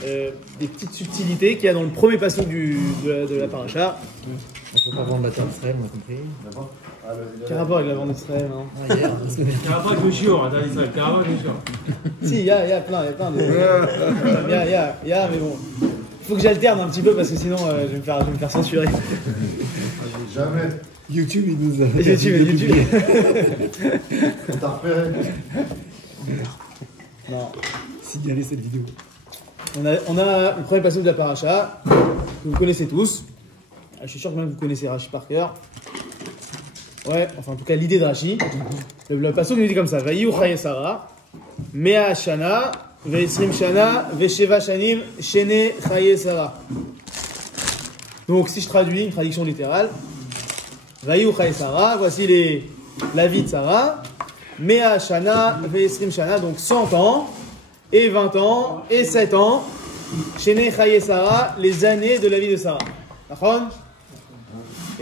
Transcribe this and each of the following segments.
des petites subtilités qu'il y a dans le premier passage de la paracha. Il ne faut pas vendre la terre d'Israël, on a compris. Quel rapport avec la vente d'Israël, hein? Hier, Quel rapport avec le chiot, hein, Israël? Quel rapport avec le chiot? Si, il y a plein de... Il y a, mais bon. Il faut que j'alterne un petit peu parce que sinon je vais me faire censurer. Jamais. YouTube, il nous a. YouTube. T'as repéré. Non. Signaler cette vidéo. On a le premier passage de la paracha, que vous connaissez tous. Je suis sûr que même vous connaissez Rashi par cœur. Ouais, enfin en tout cas l'idée de Rashi. Le passage nous dit comme ça: Vayiu chaye Sarah, Mea Shana, Ve'esrim Shana, Ve'sheva Shanim, Shene chaye Sarah. Donc si je traduis, une traduction littérale, Vayiu chaye Sarah, voici la vie de Sarah, Mea Shana, Ve'esrim Shana, donc 100 ans, et 20 ans, et 7 ans, Shene chaye Sarah, les années de la vie de Sarah. D'accord ?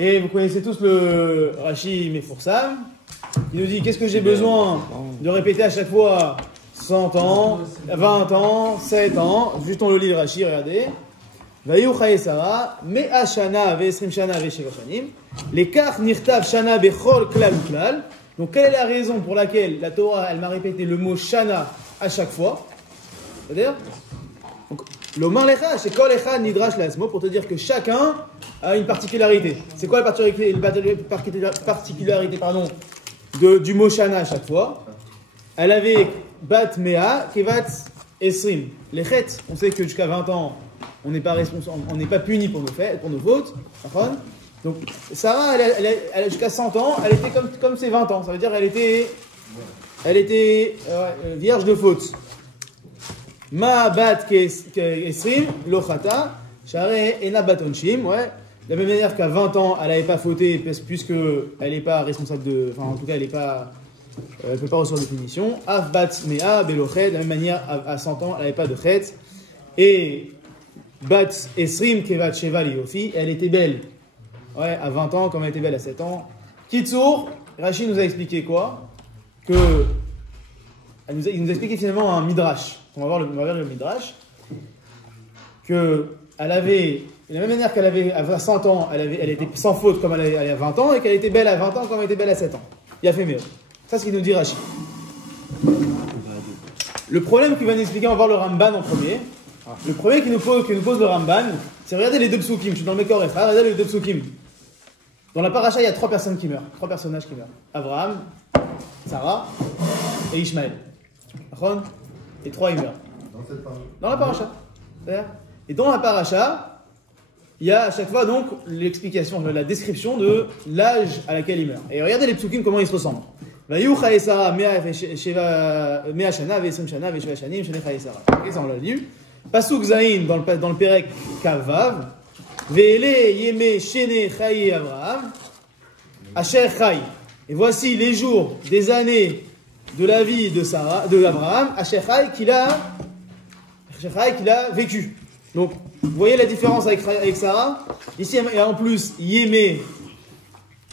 Et vous connaissez tous le Rashi Meforsam. Il nous dit qu'est-ce que j'ai besoin de répéter à chaque fois 100 ans, 20 ans, 7 ans. Juste on le lit le Rashi, regardez. Vayu chaye Sarah, Mea Shana, Ve'esrim Shana, Ve'sheva Shanim. L'écart nirtav Shana bechol klal ou klal. Donc quelle est la raison pour laquelle la Torah elle m'a répété le mot Shana à chaque fois? C'est-à-dire l'Omar Lecha, c'est Kol Echad Nidrash Lasmo, pour te dire que chacun a une particularité. C'est quoi la particularité du mot Shana à chaque fois? Elle avait Bat Mea, Kevat Esrim. Les Chet, on sait que jusqu'à 20 ans, on n'est pas responsable, on n'est pas puni pour nos fautes. Donc Sarah, elle jusqu'à 100 ans, elle était comme ses 20 ans. Ça veut dire elle était vierge de faute. Ma bat esrim lochata share ena batonshim, ouais. De la même manière qu'à 20 ans, elle n'avait pas fauté puisque elle n'est pas responsable de, enfin en tout cas elle peut pas recevoir de punition. Af bat mea belochet, de la même manière à 100 ans, elle n'avait pas de chet. Et bat esrim kevat sheva liyofi, elle était belle. Ouais, à 20 ans comme elle était belle à 7 ans. Kitsour, Rashi nous a expliqué quoi? Il nous a expliqué finalement un midrash. On va voir le midrash. Elle avait, de la même manière qu'elle avait à 100 ans, elle était sans faute comme elle avait à 20 ans, et qu'elle était belle à 20 ans comme elle était belle à 7 ans. Il a fait mieux. Ça, c'est ce qu'il nous dit Rashi. Le problème qu'il va nous expliquer, on va voir le Ramban en premier. Le premier qui nous pose le Ramban, c'est regardez les deux psukim. Je suis dans le Mekor Echa, regardez les deux psukim. Dans la paracha, il y a 3 personnes qui meurent. 3 personnages qui meurent. Abraham, Sarah et Ishmaël. Et 3 ils meurent. Dans la paracha. Et dans la paracha, il y a à chaque fois donc l'explication, la description de l'âge à laquelle il meurt. Et regardez les psukim comment ils se ressemblent. Vayu chaye Sarah mea shana ve'esrim shana ve'sheva shanim shene chaye Sarah. Ok, ça on l'a lu. Pasuk Zayin dans le Perek Kavav. Ve'ele yeme shene chaye Abraham. Asher chay. Et voici les jours des années de la vie de Abraham, Asher chay qu'il a vécu. Donc, vous voyez la différence avec Sarah. Ici, il y a en plus Yémé,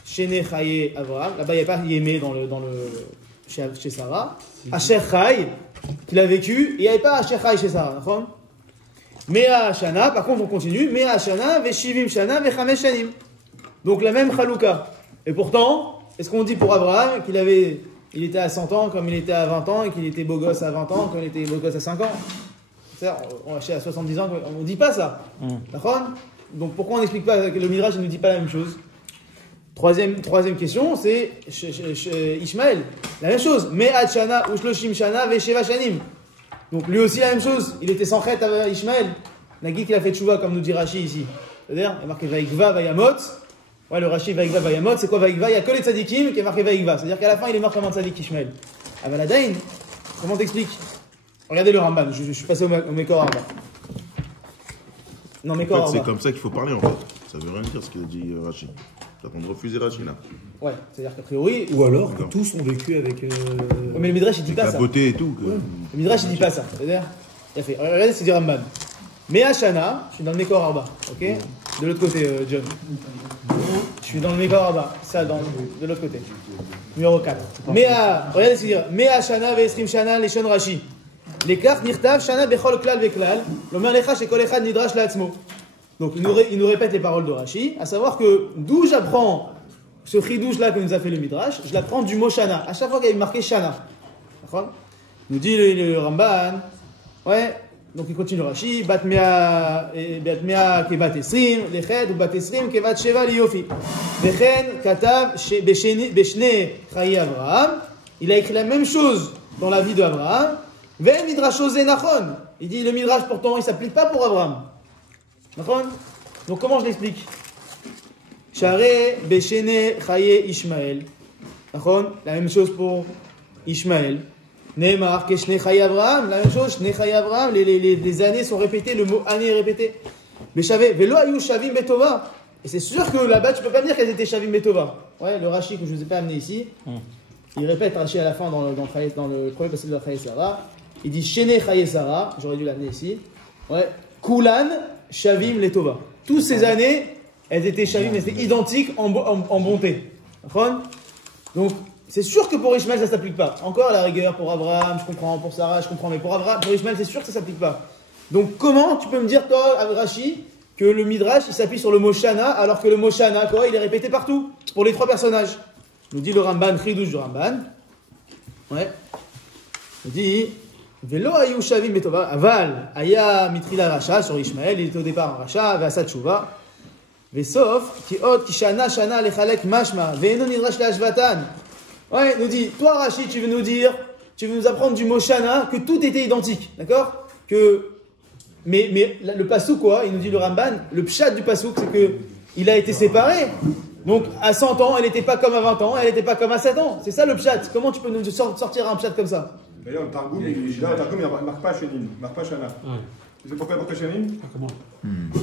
Shene Chaye Abraham. Là-bas, il n'y a pas Yémé chez Sarah. Asher Chay, qu'il a vécu. Et il n'y avait pas Asher Chay chez Sarah. Mea Shana, par contre, on continue. Mea Shana, Veshivim Shana, Vechamesh Shanim. Donc, la même Chalouka. Et pourtant, est-ce qu'on dit pour Abraham il était à 100 ans comme il était à 20 ans, et qu'il était beau gosse à 20 ans comme il était beau gosse à 5 ans? On va à 70 ans, on ne dit pas ça. D'accord? Donc pourquoi on n'explique pas que le Midrash ne nous dit pas la même chose? Troisième question, c'est Ishmaël. La même chose. Me'at shana ushloshim shana ve'sheva shanim. Donc lui aussi la même chose. Il était sans chet à Ishmaël. Nagui qu'il a fait tchouva comme nous dit Rashi ici. C'est-à-dire, il y a marqué Vaïkva Vayamot. Ouais, le Rashi Vaïkva Vayamot, c'est quoi Vaïkva? Il n'y a que les tzadikim qui est marqué Vaïkva. C'est-à-dire qu'à la fin il est mort comme un tzadik Ishmaël. Avaladain, comment t'expliques? Regardez le Ramban, je suis passé au Mekor Arba. Non, Mekor Arba. C'est comme ça qu'il faut parler en fait. Ça veut rien dire ce qu'il a dit Rashi. T'as train de refuser Rashi là. Ouais, c'est-à-dire qu'a priori. Ou alors que tous ont vécu avec. Mais le Midrash il dit pas ça. La beauté et tout. Le Midrash il dit pas ça. C'est-à-dire, il a fait. Regardez, c'est du Ramban. Mea Shana, je suis dans le Mekor Arba, ok? De l'autre côté, John. Je suis dans le Mekor Arba, ça, de l'autre côté. Numéro 4. Mea, regardez, c'est dire. Mea Shana ve'esrim Shana leshon Rashi. l'écart nirtav shana bechol klal veklal, l'omer lecha shekol echad nidrash la'atzmo. Donc il nous répète les paroles de Rashi, à savoir que d'où j'apprends ce chidouche là que nous a fait le Midrash, je l'apprends du mot shana. À chaque fois qu'il y a marqué shana. D'accord? Nous dit le Ramban, ouais, donc il continue Rashi, bat mea kevat esrim, leched ou bat esrim kevat sheva liyofi. Vechen katav beshne chayi Avraham. Il a écrit la même chose dans la vie d'Abraham. Ven midrasho ze nachon. Il dit le Midrash pourtant il s'applique pas pour Abraham. D'accord? Donc comment je l'explique? Share beshene chaye Ishmael. D'accord? La même chose pour Ishmael. Neymar keshne chaye Abraham. La même chose, shne chaye Abraham. Les années sont répétées, le mot année est répété. Mais shavé, velo ayu shavim betova. Et c'est sûr que là-bas, tu peux pas me dire qu'elles étaient shavim betova. Ouais, le Rashi que je vous ai pas amené ici. Il répète Rashi à la fin dans le premier passage de Chaye Sarah. Il dit shene chaye Sarah. J'aurais dû l'amener ici. Ouais. Kulan shavim letova. Toutes ces années, elles étaient shavim, elles étaient identiques en bonté. D'accord? Donc, c'est sûr que pour Ishmael, ça ne s'applique pas. Encore à la rigueur, pour Abraham, je comprends, pour Sarah, je comprends, mais pour Ishmael, c'est sûr que ça ne s'applique pas. Donc, comment tu peux me dire, toi, Rashi, que le Midrash, il s'appuie sur le mot Shana, alors que le mot Shana, quoi, il est répété partout, pour les trois personnages? Nous dit le Ramban, Chidouche du Ramban. Ouais. Il dit, Velo ayu shavim betova, aval, aya mitrila racha, sur Ishmael, il était au départ un racha, ve'asa tshuva. Vesof, ki od, ki shana, shana, lechalek mashma, ve'eno nidrash le'ashvatan. Ouais, nous dit, toi Rachid, tu veux nous apprendre du mot shana, que tout était identique, d'accord? Mais le pasouk, quoi, il nous dit le Ramban, le pshat du pasouk, c'est que il a été séparé. Donc, à 100 ans, elle n'était pas comme à 20 ans, elle n'était pas comme à 7 ans. C'est ça le pshat. Comment tu peux nous sortir un pshat comme ça? D'ailleurs, le Targum, il ne marque pas Shenim, il ne marque pas Shana. Tu sais pourquoi il marque pas Shenim?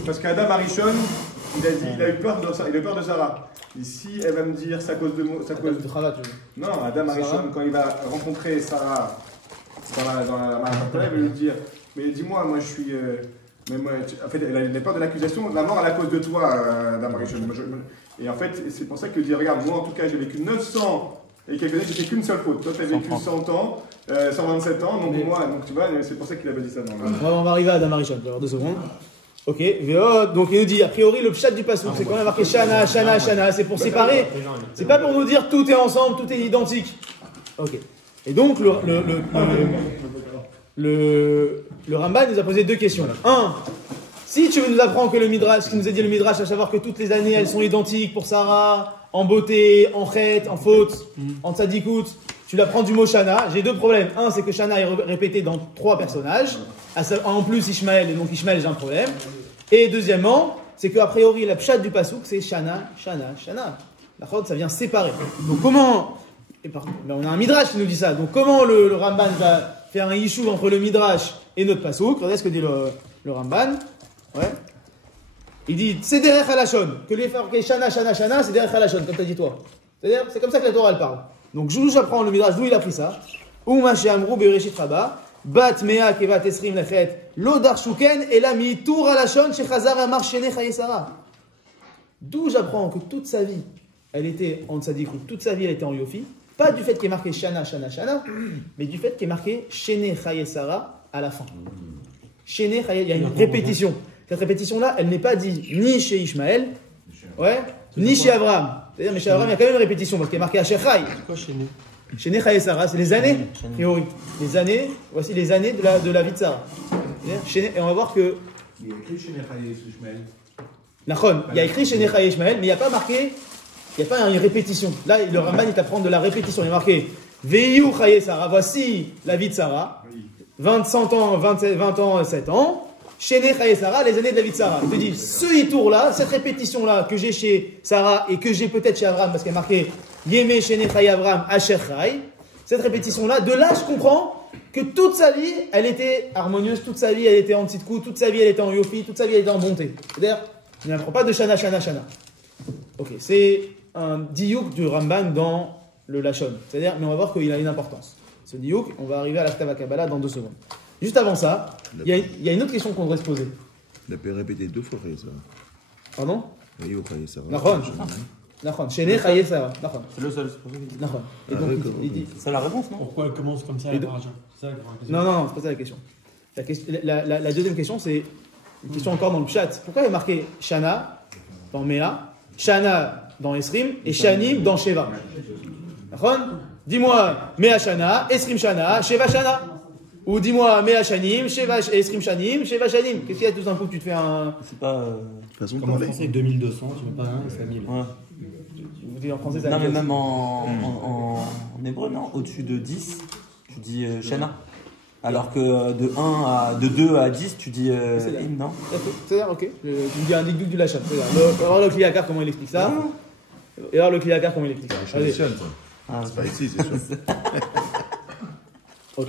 Parce qu'Adam Arishon, il a eu peur de Sarah. Ici, elle va me dire, c'est à cause de... de Chava, tu veux. Non, Adam Arishon, quand il va rencontrer Sarah dans la elle va lui dire, mais dis-moi, moi je suis... mais moi, en fait, elle a peur de l'accusation, la mort à la cause de toi, Adam Arishon. Et en fait, c'est pour ça que dit, regarde, moi en tout cas, j'ai vécu 900 et quelques années, j'ai fait qu'une seule faute. Toi, tu as vécu 100 ans, 127 ans, donc moi, donc tu vois, c'est pour ça qu'il avait dit ça. On va arriver à Adam Arishon, alors 2 secondes. Ok, donc il nous dit, a priori, le pshat du pasouk, c'est qu'on a marqué Shana, Shana, Shana, c'est pour séparer. C'est pas pour nous dire tout est ensemble, tout est identique. Ok. Et donc, le Ramban nous a posé 2 questions. 1. Si tu veux nous apprendre que le Midrash, ce qui nous a dit le Midrash, à savoir que toutes les années elles sont identiques pour Sarah, en beauté, en chet, en faute, en tzadikout, tu l'apprends du mot Shana. J'ai 2 problèmes. 1, c'est que Shana est répété dans 3 personnages. En plus Ishmael, et donc Ishmael, j'ai un problème. Et deuxièmement, c'est qu'a priori la pshat du pasouk, c'est Shana, Shana, Shana. D'accord, ça vient séparer. Donc comment... on a un Midrash qui nous dit ça. Donc comment le Ramban va faire un yishuv entre le Midrash et notre pasouk? Regardez ce que dit le Ramban. Ouais. Il dit, c'est derech halashon. Que les faire Shana, Shana, Shana, c'est derech halashon, comme t'as dit toi. C'est-à-dire, c'est comme ça que la Torah elle parle. Donc, j'apprends le Midrash, d'où il a pris ça. Ouma she'amru be'reshit rabba, bat mea kevat esrim lechet, lo darshuken, et la mitur halashon, shechazar amar shene chaye Sarah. D'où j'apprends que toute sa vie, elle était en tzadikout, toute sa vie, elle était en yofi. Pas du fait qu'il est marqué Shana, Shana, Shana, mais du fait qu'il est marqué shene chaye Sarah à la fin. Shene chaye, il y a une répétition. Cette répétition-là, elle n'est pas dite ni chez Ishmael, ouais, ni chez Abraham. C'est-à-dire, mais chez Abraham, il y a quand même une répétition, parce qu'il est marqué à Shechai. C'est quoi chez nous? Chez Necha et Sarah, c'est les années, a priori. Les années, voici les années de la vie de Sarah. Et on va voir que. Il y a écrit chez Necha et Ishmael. Nachon, il y a écrit chez Necha et Ishmael, mais il n'y a pas marqué, il n'y a pas une répétition. Là, le Ramban, il t'apprend de la répétition. Il y a marqué Veiyu Chaye Sarah, voici la vie de Sarah. 20 ans, 7 ans. Chez Necha et Sarah, les années de la vie de Sarah. Il te dit, ce itour-là, cette répétition-là que j'ai chez Sarah et que j'ai peut-être chez Abraham, parce qu'elle est marquée Yémé, chez Necha et Abraham, Asher Chai, cette répétition-là, de là, je comprends que toute sa vie, elle était harmonieuse, toute sa vie, elle était en tzidkou, toute sa vie, elle était en yofi, toute sa vie, elle était en bonté. C'est-à-dire, il n'apprend pas de Shana, Shana, Shana. Ok, c'est un diouk du Ramban dans le Lachon. C'est-à-dire, mais on va voir qu'il a une importance. Ce diouk, on va arriver à la Ktava Kabbalah dans 2 secondes. Juste avant ça, il y a une autre question qu'on devrait se poser. Il a pu répéter 2 fois Chaye Sarah. Pardon? Chaye Sarah. Nachon. Nachon. Shene Chaye Sarah. Nachon. C'est le seul, c'est pour ça qu'il dit. Nachon. Et donc, il dit. C'est la réponse, non? Pourquoi elle commence comme ça Et la de- paracha? C'est ça la grande question. Non, c'est pas ça la question. La deuxième question, c'est une question encore dans le chat. Pourquoi il y a marqué Shana dans Mea, Shana dans Esrim et Shanim dans Sheva? D'accord? Dis-moi Mea Shana, Esrim Shana, Sheva Shana. Ou dis-moi Mea Shanim, Sheva Esrim Shanim, Sheva Shanim. Qu'est-ce qu'il y a tout d'un coup que tu te fais un. C'est pas. Façon de Comme en parler. français, 2200, tu mets pas 1, c'est 1000. Ouais. Vous dites en français, ça Non, mais veut dire- même en hébreu, non? Au-dessus de 10, tu dis Shana. Alors que de 2 à 10, tu dis C'est là. Im, non? C'est-à-dire, ok. Tu me dis un dikdouk du Lacham. On va voir le Kliakar comment il explique ça. Et voir le Kliakar comment il explique ça. Allez. Ah, C'est pas ici, c'est sûr. Ok.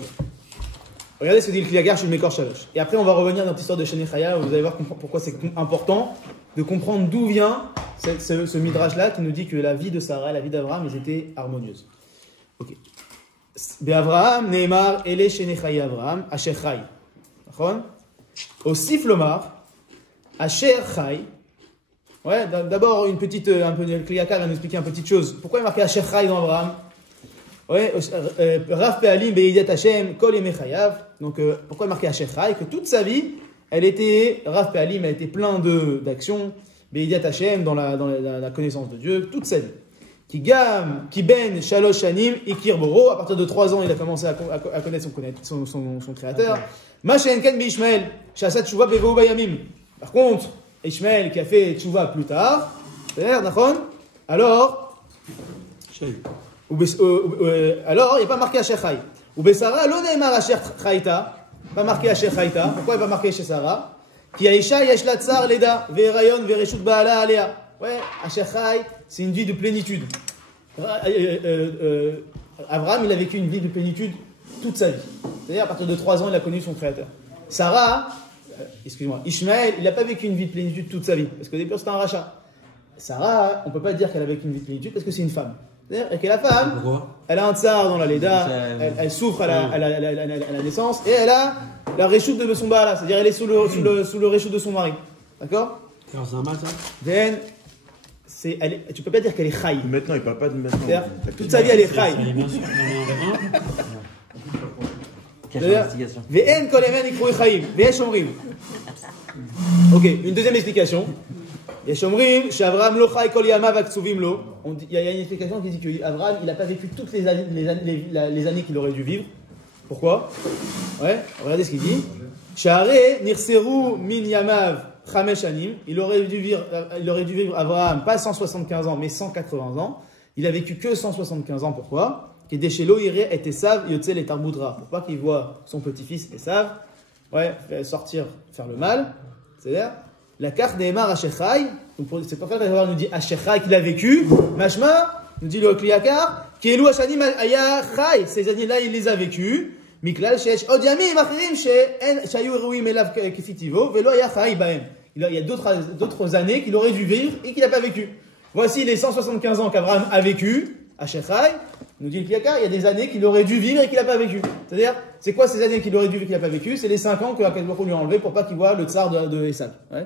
Regardez ce que dit le Kliagar chez le Mekor Shalosh. Et après, on va revenir dans notre histoire de Shene Chaya. Vous allez voir pourquoi c'est important de comprendre d'où vient ce midrash-là qui nous dit que la vie de Sarah et la vie d'Abraham, elles étaient harmonieuses. Ok. Be'Avraham, Neymar, Ele Shene Chaya Avraham, Asher Chai. D'accord? Aussi Flomar, Asher Chai. Ouais, d'abord, un peu le Kliakar va nous expliquer une petite chose. Pourquoi il est marqué Asher Chai dans Abraham? Ouais, Rav Pe'alim Be'idat Hashem Kol Yemei Chayav. Donc, pourquoi marquer Asher Chai? Que toute sa vie, elle était, Rav Pe'alim, elle était plein d'actions, Be'idat Hashem, dans la connaissance de Dieu, toute sa vie. Ki ben Shalosh Shanim Ikir Boro. À partir de 3 ans, il a commencé à connaître son créateur. Ma Shenken B'Ishmael, Shasat Tshuva Bevo Bayamim. Par contre, Ishmael qui a fait Tshuva plus tard, c'est-à-dire, Nachon, alors, alors, il n'y a pas marqué Asher Chai. Ou Besara, lo ne'emar Asher Chaita. Pas marqué Asher Chaita. Pourquoi il n'est pas marqué chez Sarah? Ki Aisha yesh la tsar leda, ve'erayon ve'reshut ba'ala alea. Ouais, Asher Chai, c'est une vie de plénitude. Abraham, il a vécu une vie de plénitude toute sa vie. C'est-à-dire, à partir de 3 ans, il a connu son créateur. Sarah, excuse-moi, Ishmaël, il n'a pas vécu une vie de plénitude toute sa vie. Parce qu'au début, c'était un rachat. Sarah, on ne peut pas dire qu'elle a vécu une vie de plénitude parce que c'est une femme. C'est-à-dire que la femme, elle a un tsar dans la Léda, elle souffre à la naissance et elle a la réchoute de son bala, c'est-à-dire elle est sous le réchoute de son mari. D'accord? Alors c'est un mal ça? Then, tu peux pas dire qu'elle est chaï. Maintenant, il parle pas de maintenant. C'est-à-dire, toute sa vie, elle est chaï. Bien sûr, non, mais Cache C'est-à-dire, l'investigation. Ve'en kol emen ikru chaim, ve'esh omrim. Ok, une deuxième explication. Yesh omrim, she'Avraham lo chai kol yamav aktsuvim lo. Il y a une explication qui dit qu'Abraham, il n'a pas vécu toutes les années qu'il aurait dû vivre. Pourquoi? Ouais, regardez ce qu'il dit. She'are nirseru min yamav chamesh anim. Il aurait dû vivre Abraham, pas 175 ans, mais 180 ans. Il a vécu que 175 ans. Pourquoi? Qui déchelo irait et Esav yotzel et Tarboudra. Pour pas qu'il voit son petit-fils Esav, ouais, sortir, faire le mal. C'est-à-dire, la carte d'Emar Ashechai, c'est pour ça que la nous dit Ashechai qu'il a vécu. Mashma, nous dit le Kliakar, qui est Hashanim Aya Chai. Ces années-là, il les a vécus. Miklal Shesh Odiami Machirim Shayu Ruim Elav Kefitivo, Velo Aya Chai Baem. Il y a d'autres années qu'il aurait dû vivre et qu'il n'a pas vécu. Voici les 175 ans qu'Abraham a vécu. Ashechai, nous dit le Kliakar, il y a des années qu'il aurait dû vivre et qu'il n'a pas vécu. C'est-à-dire, c'est quoi ces années qu'il aurait dû vivre et qu'il n'a pas vécu? C'est les 5 ans que Akash lui a enlevé pour pas qu'il voit le tsar de Esav. Ouais.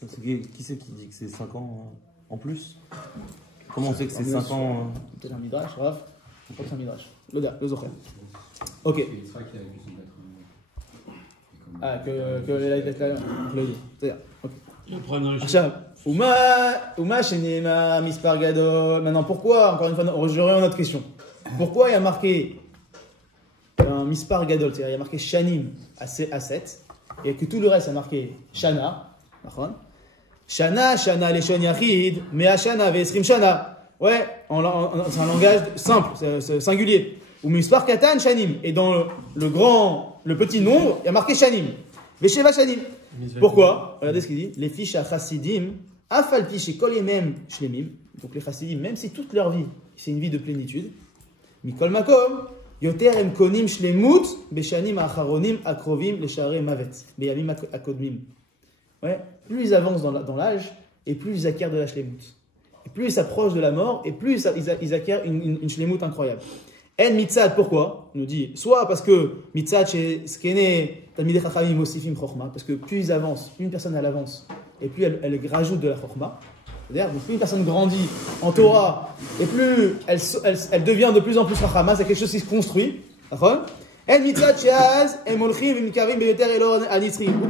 Qui c'est qui dit que c'est 5 ans en plus? Comment on sait que c'est 5 ans? Peut-être un midrash, Raph. Je crois que c'est un midrash. Le Zocher. Ok. Ah, c'est-à-dire, ok. Il prend dans le עכשיו, Uma Shenema Mispar Gadol. Maintenant, pourquoi, encore une fois, je reviens à notre question. Pourquoi il y a marqué un Mispar Gadol, c'est-à-dire il y a marqué Shanim à 7, et que tout le reste a marqué Shana. Shana, Shana, Leshon Yachid, Mea Shana, Ve'esrim Shana. Ouais, c'est un langage simple, c'est singulier. Ou Mispar Katan Shanim. Et dans le petit nombre, il y a marqué Shanim. Vesheva Shanim. Pourquoi? Regardez ce qu'il dit. Les fiches à chassidim, afalti chez kol yemem shlemim. Donc les chassidim, même si toute leur vie, c'est une vie de plénitude. Mikol makom, yoter em konim shlemut, beshanim acharonim akrovim leshare mavet. Beyamim akodmim. Ouais, plus ils avancent dans l'âge, et plus ils acquièrent de la shlemut. Et plus ils s'approchent de la mort, et plus ils acquièrent une shlemut incroyable. En mitzad, pourquoi? Il nous dit, soit parce que mitzad chez skene talmidei chachamim mosifim chokhma, parce que plus ils avancent, une personne elle avance, et plus elle rajoute de la chokhma. C'est-à-dire, plus une personne grandit en Torah, et plus elle devient de plus en plus Chachama, c'est quelque chose qui se construit. D'accord? Ou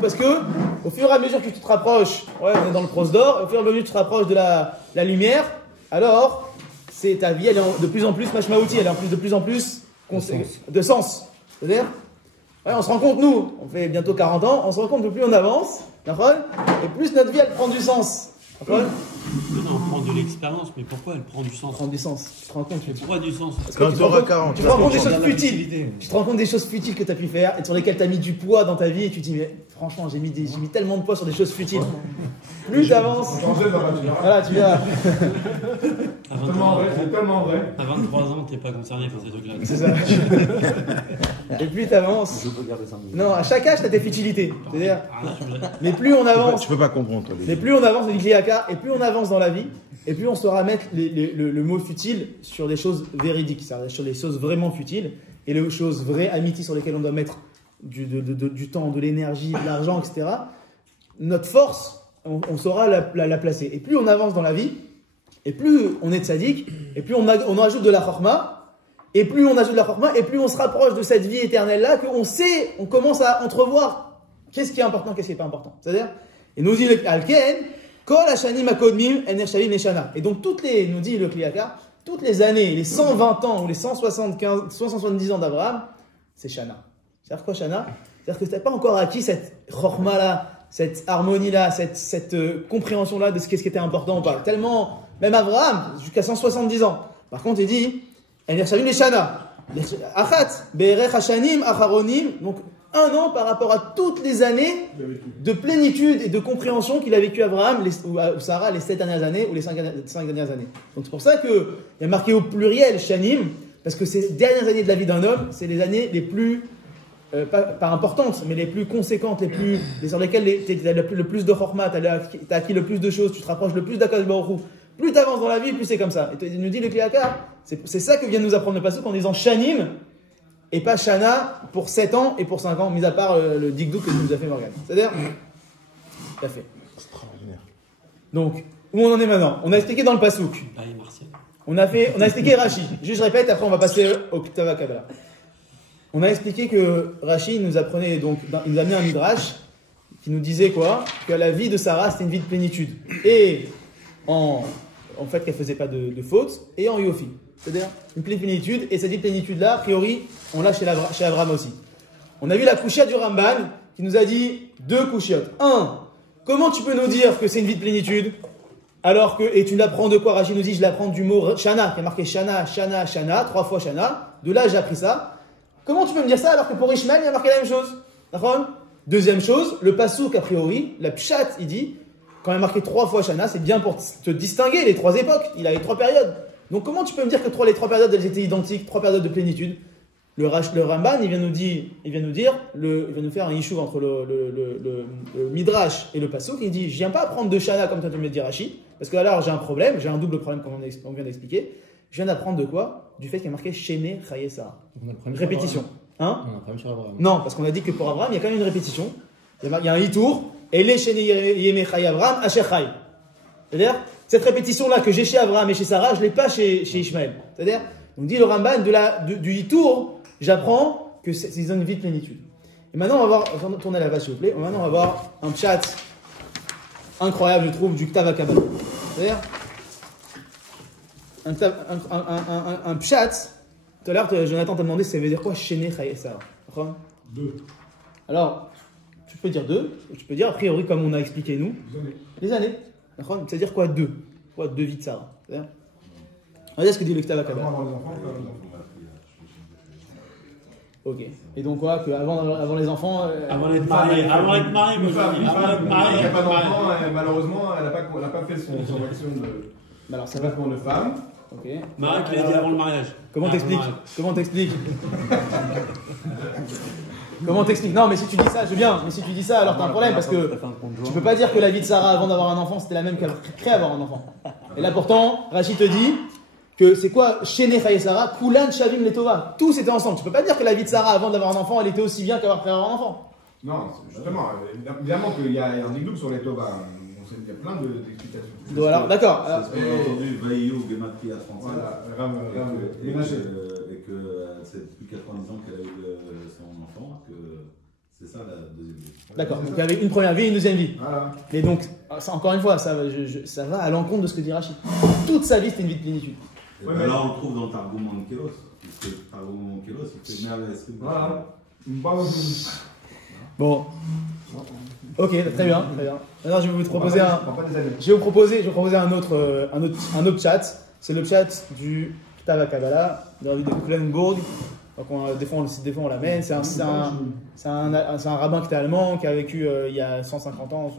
parce que, au fur et à mesure que tu te rapproches, ouais, on est dans le cross d'or, au fur et à mesure que tu te rapproches de la lumière, alors, ta vie, elle est de plus en plus mashmaouti, elle est de plus en plus de sens. C'est-à-dire, ouais, on se rend compte, nous, on fait bientôt 40 ans, on se rend compte que plus on avance, d'accord, et plus notre vie, elle prend du sens. D'accord? Non, on prend de l'expérience, mais pourquoi elle prend du sens? Prend du sens. Tu te rends compte? Pourquoi du sens? Quand tu auras 40, tu te rends compte des choses futiles. Tu te rends compte des choses futiles que tu as pu faire et sur lesquelles tu as mis du poids dans ta vie et tu te dis, mais franchement, j'ai mis tellement de poids sur des choses futiles. Plus tu avances. Voilà, tu viens. C'est tellement vrai. À 23 ans, t'es pas concerné par ces trucs-là. C'est ça. Et plus tu avances. Je peux garder 5 minutes. Non, à chaque âge, tu as tes futilités. C'est-à-dire, mais plus on avance. Tu peux pas comprendre, toi. Mais plus on avance, et plus on avance dans la vie, et plus on saura mettre le mot futile sur des choses véridiques, c'est-à-dire sur des choses vraiment futiles, et les choses vraies, amitiés sur lesquelles on doit mettre du temps, de l'énergie, de l'argent, etc. Notre force, on saura la placer. Et plus on avance dans la vie, et plus on est tzaddik, et plus on ajoute de la chorma, et plus on ajoute de la chorma, et plus on se rapproche de cette vie éternelle-là, qu'on sait, on commence à entrevoir qu'est-ce qui est important, qu'est-ce qui n'est pas important. C'est-à-dire, et nous dit le Alken, Kol Hashanim Akodmim Ener Shavim Neshana. Et donc, nous dit le Kliyaka, toutes les années, les 120 ans ou les 170 ans d'Abraham, c'est Shana. C'est-à-dire quoi Shana? C'est-à-dire que tu n'as pas encore acquis cette chorma-là, cette harmonie-là, cette compréhension-là de ce qui était important ou pas. Tellement, même Abraham, jusqu'à 170 ans. Par contre, il dit, Ener Shavim Neshana. Achat, Be'erech Hashanim Acharonim. Donc, 1 an par rapport à toutes les années de plénitude et de compréhension qu'il a vécu Abraham ou Sarah les 7 dernières années ou les 5 dernières années. Donc c'est pour ça qu'il y a marqué au pluriel Shanim, parce que ces dernières années de la vie d'un homme, c'est les années les plus, pas importantes, mais les plus conséquentes, sur lesquelles tu as le plus de chorma, tu as acquis le plus de choses, tu te rapproches le plus d'Akadosh Baruch Hu. Plus tu avances dans la vie, plus c'est comme ça. Et il nous dit le Kliyaka, c'est ça que vient de nous apprendre le pasuk en disant Shanim, et pas Shana pour 7 ans et pour 5 ans, mis à part le dikdouk que nous a fait Morgan. C'est-à-dire, tout à fait. Extraordinaire. Donc, où on en est maintenant? On a expliqué dans le Passouk. On a expliqué Rashi. Juste je répète, après on va passer au Ketava Kabbalah. On a expliqué que Rashi nous apprenait, donc, il nous a amené un midrash qui nous disait quoi? Que la vie de Sarah c'était une vie de plénitude. Et en fait qu'elle faisait pas de fautes, et en Yofi. C'est-à-dire une pleine plénitude, et cette vie de plénitude-là, a priori, on l'a chez Abraham aussi. On a vu la couchia du Ramban, qui nous a dit 2 couchiotes. 1. Comment tu peux nous dire que c'est une vie de plénitude? Alors que, et tu l'apprends de quoi? Rachid nous dit, je l'apprends du mot Shana, qui a marqué Shana, Shana, Shana, 3 fois Shana. De là, j'ai appris ça. Comment tu peux me dire ça alors que pour Ishmael, il a marqué la même chose? D'accord? Deuxième chose, le pasouk, a priori, la pshat, il dit, quand il a marqué 3 fois Shana, c'est bien pour te distinguer les 3 époques. Il a les 3 périodes. Donc comment tu peux me dire que les 3 périodes elles étaient identiques, 3 périodes de plénitude? Le Ramban, il vient nous faire un issue entre le Midrash et le Passouk. Il dit, je viens pas apprendre de Shana comme tu me le dis Rashi, parce que alors j'ai un problème, j'ai un double problème comme on vient d'expliquer. Je viens d'apprendre de quoi? Du fait qu'il y a marqué Shene Chaye Sarah. Répétition. Hein? On a un problème sur Abraham. Non, parce qu'on a dit que pour Abraham, il y a quand même une répétition. Il y a un itour, et les Shene Yeme Chaye Abraham, Asher Chaye. C'est-à-dire, cette répétition-là que j'ai chez Abraham et chez Sarah, je ne l'ai pas chez Ishmael. C'est-à-dire, on dit le Ramban, du Itour, j'apprends que c'est une vie de plénitude. Et maintenant, on va voir, tournez la page s'il vous plaît, maintenant on va voir un chat incroyable, je trouve, du Ketava Kabbalah. C'est-à-dire, un pshat, tout à l'heure, Jonathan t'a demandé ça veut dire quoi, Shene Chaye Sarah. D'accord? 2. Alors, tu peux dire 2, tu peux dire, a priori, comme on a expliqué nous, les années. C'est-à-dire quoi 2? Quoi 2 vies de Sarah? Regardez ce que dit le Ketava Kabbalah. Ok. Et donc quoi? Que avant les enfants. Avant d'être marié. Avant d'être marié, Une femme qui n'a pas d'enfant, malheureusement, elle n'a pas fait son action de. Alors ça va pour une femme. Ok. Marie qui l'a dit avant le mariage. Comment t'expliques? Comment t'expliques? Comment t'expliques? Non, mais si tu dis ça, je veux bien. Mais si tu dis ça, alors t'as un problème parce que tu peux pas dire que la vie de Sarah avant d'avoir un enfant c'était la même qu'après avoir un enfant. Et là pourtant, Rachid te dit que c'est quoi Shene Chaye Sarah, Kulan Shavim Letova. Tous étaient ensemble. Tu peux pas dire que la vie de Sarah avant d'avoir un enfant elle était aussi bien qu'après avoir un enfant. Non, justement, évidemment qu'il y a un dikdouk sur les Tova. Il y a plein d'explications. Donc, alors, d'accord. C'est ce qu'on a entendu, Vaïou, Gematria 37. Voilà, Et que c'est depuis 90 ans qu'elle a eu son enfant, que c'est ça la deuxième vie. D'accord, donc il y avait une première vie et une deuxième vie. Voilà. Mais donc, encore une fois, ça va à l'encontre de ce que dit Rachid. Toute sa vie, c'était une vie de plénitude. Et ben là, on le trouve dans le Targum Onkelos. Puisque le Targum Onkelos, il fait merveille. Voilà. Bon. Ok, très bien. Maintenant, je vais vous proposer Je vais vous proposer un autre chat. C'est le chat du Ktav Kabbalah, de Rabbi de Kulenburg. Donc des fois on l'amène. C'est un rabbin qui était allemand, qui a vécu il y a 150 ans,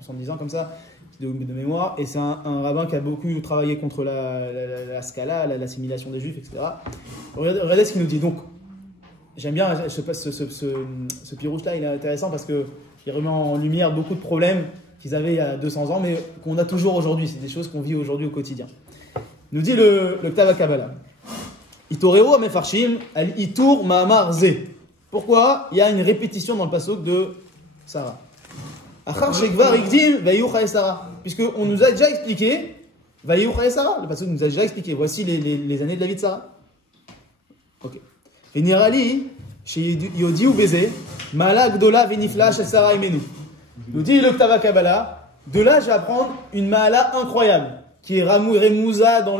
170 ans comme ça, de mémoire. Et c'est un rabbin qui a beaucoup travaillé contre la scala, l'assimilation des juifs, etc. Regardez ce qu'il nous dit. Donc, j'aime bien ce pirouche-là, il est intéressant parce qu'il remet en lumière beaucoup de problèmes qu'ils avaient il y a 200 ans, mais qu'on a toujours aujourd'hui. C'est des choses qu'on vit aujourd'hui au quotidien. Il nous dit le Ktav Kabbalah. Itorero amefarshim al itur ma'amar ze. Pourquoi il y a une répétition dans le pasuk de Sarah? Achar shekvar ikdim vayucha Sarah. Puisqu'on nous a déjà expliqué vayucha Sarah. Le pasuk nous a déjà expliqué. Voici les années de la vie de Sarah. Ok. Et Nirali chez Yodi ou Bézé Mala Gdola Venifla chez Sarah Imenu. Nous dit le Ktav Kabbalah. De là, je vais apprendre une Maala incroyable qui est Remouza dans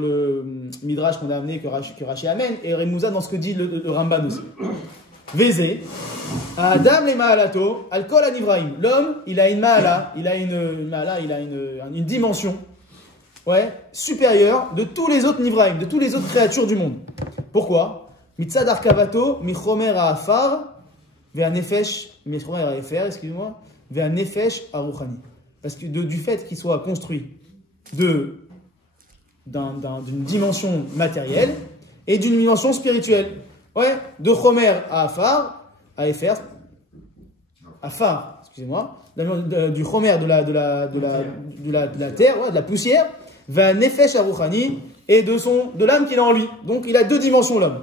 le Midrash qu'on a amené, que Rashi amène, et Remouza dans ce que dit le Ramban aussi. Vézé, Adam le Maalato, Alkol Anivraim. L'homme, il a une Maala, il a une dimension supérieure de tous les autres Nivraim, de toutes les autres créatures du monde. Pourquoi? Mitzad Arkavato, Michomer Afar, Ve'anefesh, Michomer Aefer, excusez-moi, Ve'anefesh Aruchani. Parce que du fait qu'il soit construit d'une dimension matérielle et d'une dimension spirituelle. De Chomer à Afar, à Efer, Afar, excusez-moi, du Chomer de la terre, de la poussière, va Nefesh Aruchani, et de l'âme qu'il a en lui. Donc il a deux dimensions, l'homme.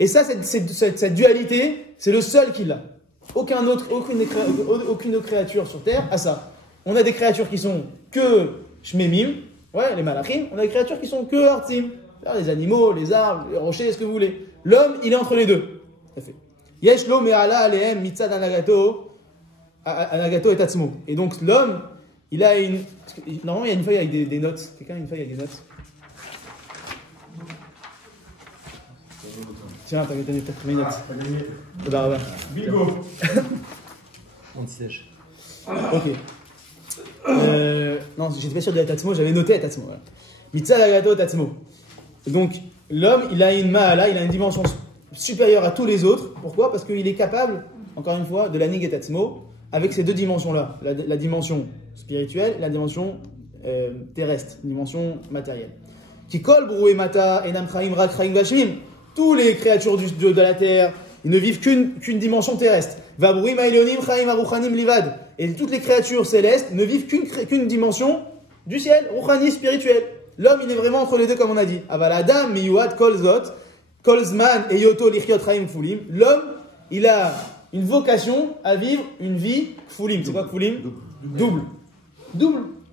Et ça, cette dualité, c'est le seul qui l'a. Aucune autre créature sur terre a ça. On a des créatures qui sont que Shmemim, les malachim. On a des créatures qui sont que Artzim, les animaux, les arbres, les rochers, ce que vous voulez. L'homme, il est entre les deux. Yesh lo me'ala alehem mitzad anagato et tatzmo. Et donc l'homme, il a une. Normalement, il y a une feuille avec des notes. Quelqu'un a une feuille avec des notes? Tiens, t'as peut-être pris mes notes. Bingo. Anti-sèche. Ok. Non, j'étais pas sûr de la Tatsmo, j'avais noté la Tatsmo. Voilà. Mitzad Agato Tatsmo. Donc, l'homme, il a une Maala, il a une dimension supérieure à tous les autres. Pourquoi? Parce qu'il est capable, encore une fois, de la Nig et Tatsmo, avec ces deux dimensions-là. La dimension spirituelle et la dimension terrestre, dimension matérielle. Qui colle Broué Mata, Enam Chaim, Rak Chaim Vashim. Tous les créatures de la terre, ils ne vivent qu'une dimension terrestre. Vabrouim Ailionim Chaim Aruchanim Livad. Et toutes les créatures célestes ne vivent qu'une dimension du ciel, Ruchani, spirituel. L'homme, il est vraiment entre les deux, comme on a dit. Aval Adam, Miyuad, Kolzot, Kolzman et Yoto Lichiot Chaim Kfulim. L'homme, il a une vocation à vivre une vie Kfulim. C'est quoi Kfulim? Double.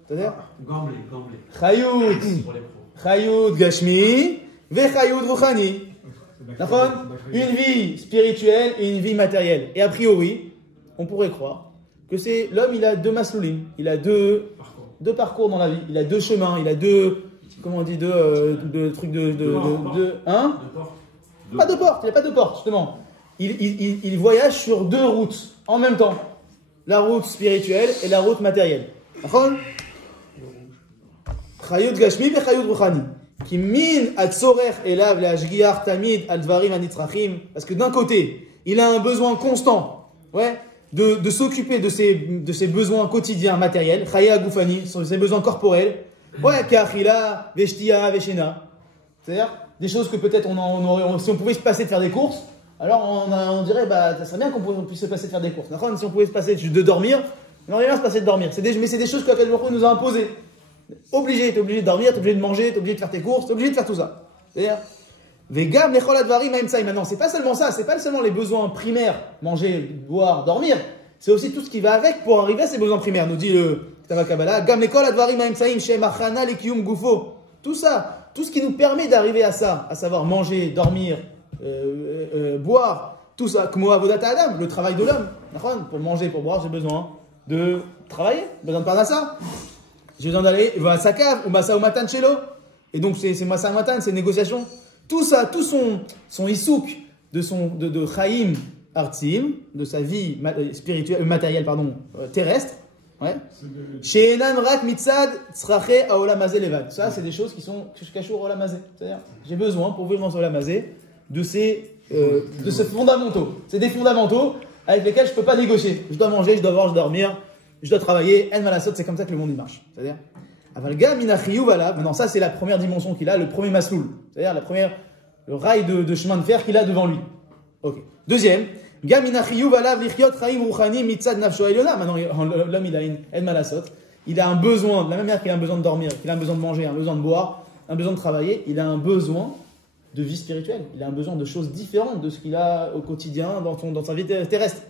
C'est-à-dire Gamblé. Chayut Gashmi, Ve Chayut Ruchani. D'accord? Une vie spirituelle et une vie matérielle. Et a priori, on pourrait croire que c'est l'homme, il a deux masloulim, il a deux parcours dans la vie, il a deux chemins, il a deux, comment on dit, deux trucs hein? Pas de porte, il n'a pas de porte, justement. Il voyage sur deux routes en même temps. La route spirituelle et la route matérielle. D'accord? Chayut Gashmi et Chayut Ruchani. Qui mine à tzorer elav la shgiach tamid al dvarim anitzrachim, parce que d'un côté, il a un besoin constant, de s'occuper de ses besoins quotidiens matériels, chaya goufani, ses besoins corporels, kachila, veshtia, veshena. C'est-à-dire des choses que peut-être si on pouvait se passer de faire des courses, alors on dirait, ça serait bien qu'on puisse se passer de faire des courses. Si on pouvait se passer de dormir, on aurait bien se passer de dormir. Mais c'est des choses que Allah nous a imposées. T'es obligé de dormir, t'es obligé de manger, t'es obligé de faire tes courses, t'es obligé de faire tout ça. C'est-à-dire, Vegam lechol advarim aimsai. Maintenant, c'est pas seulement ça, c'est pas seulement les besoins primaires, manger, boire, dormir, c'est aussi tout ce qui va avec pour arriver à ses besoins primaires. Nous dit le Ktav Kabbalah, Gam lekol advarim ha'emtsaim shem achana lekiyum gufo. Tout ça, tout ce qui nous permet d'arriver à ça, à savoir manger, dormir, boire, tout ça, kmo avodat adam, le travail de l'homme. Pour manger, pour boire, j'ai besoin de travailler, besoin de parnassa. J'ai besoin d'aller à sa cave, ou masa ou matan chelo. Et donc c'est masa ou matan, c'est négociation. Tout ça, tout son isouk de chaim artim, de sa vie spirituelle, matérielle, terrestre. Ouais. She'enan rak mitzad tzrache haolam hazeh levad. Ça, c'est des choses qui sont kashur haolam hazeh. C'est-à-dire, j'ai besoin pour vivre dans ce haolam hazeh de ces fondamentaux. C'est des fondamentaux avec lesquels je ne peux pas négocier. Je dois manger, je dois boire, je dois dormir, je dois travailler. En malasot, c'est comme ça que le monde il marche. C'est-à-dire, avalga minachiyuv voilà. Maintenant, ça, c'est la première dimension qu'il a, le premier masloul. C'est-à-dire le rail de chemin de fer qu'il a devant lui. Ok. Deuxième. Maintenant, l'homme, il a une en malasot. Il a un besoin, de la même manière qu'il a un besoin de dormir, qu'il a un besoin de manger, un besoin de boire, un besoin de travailler, il a un besoin de vie spirituelle. Il a un besoin de choses différentes de ce qu'il a au quotidien dans sa vie terrestre.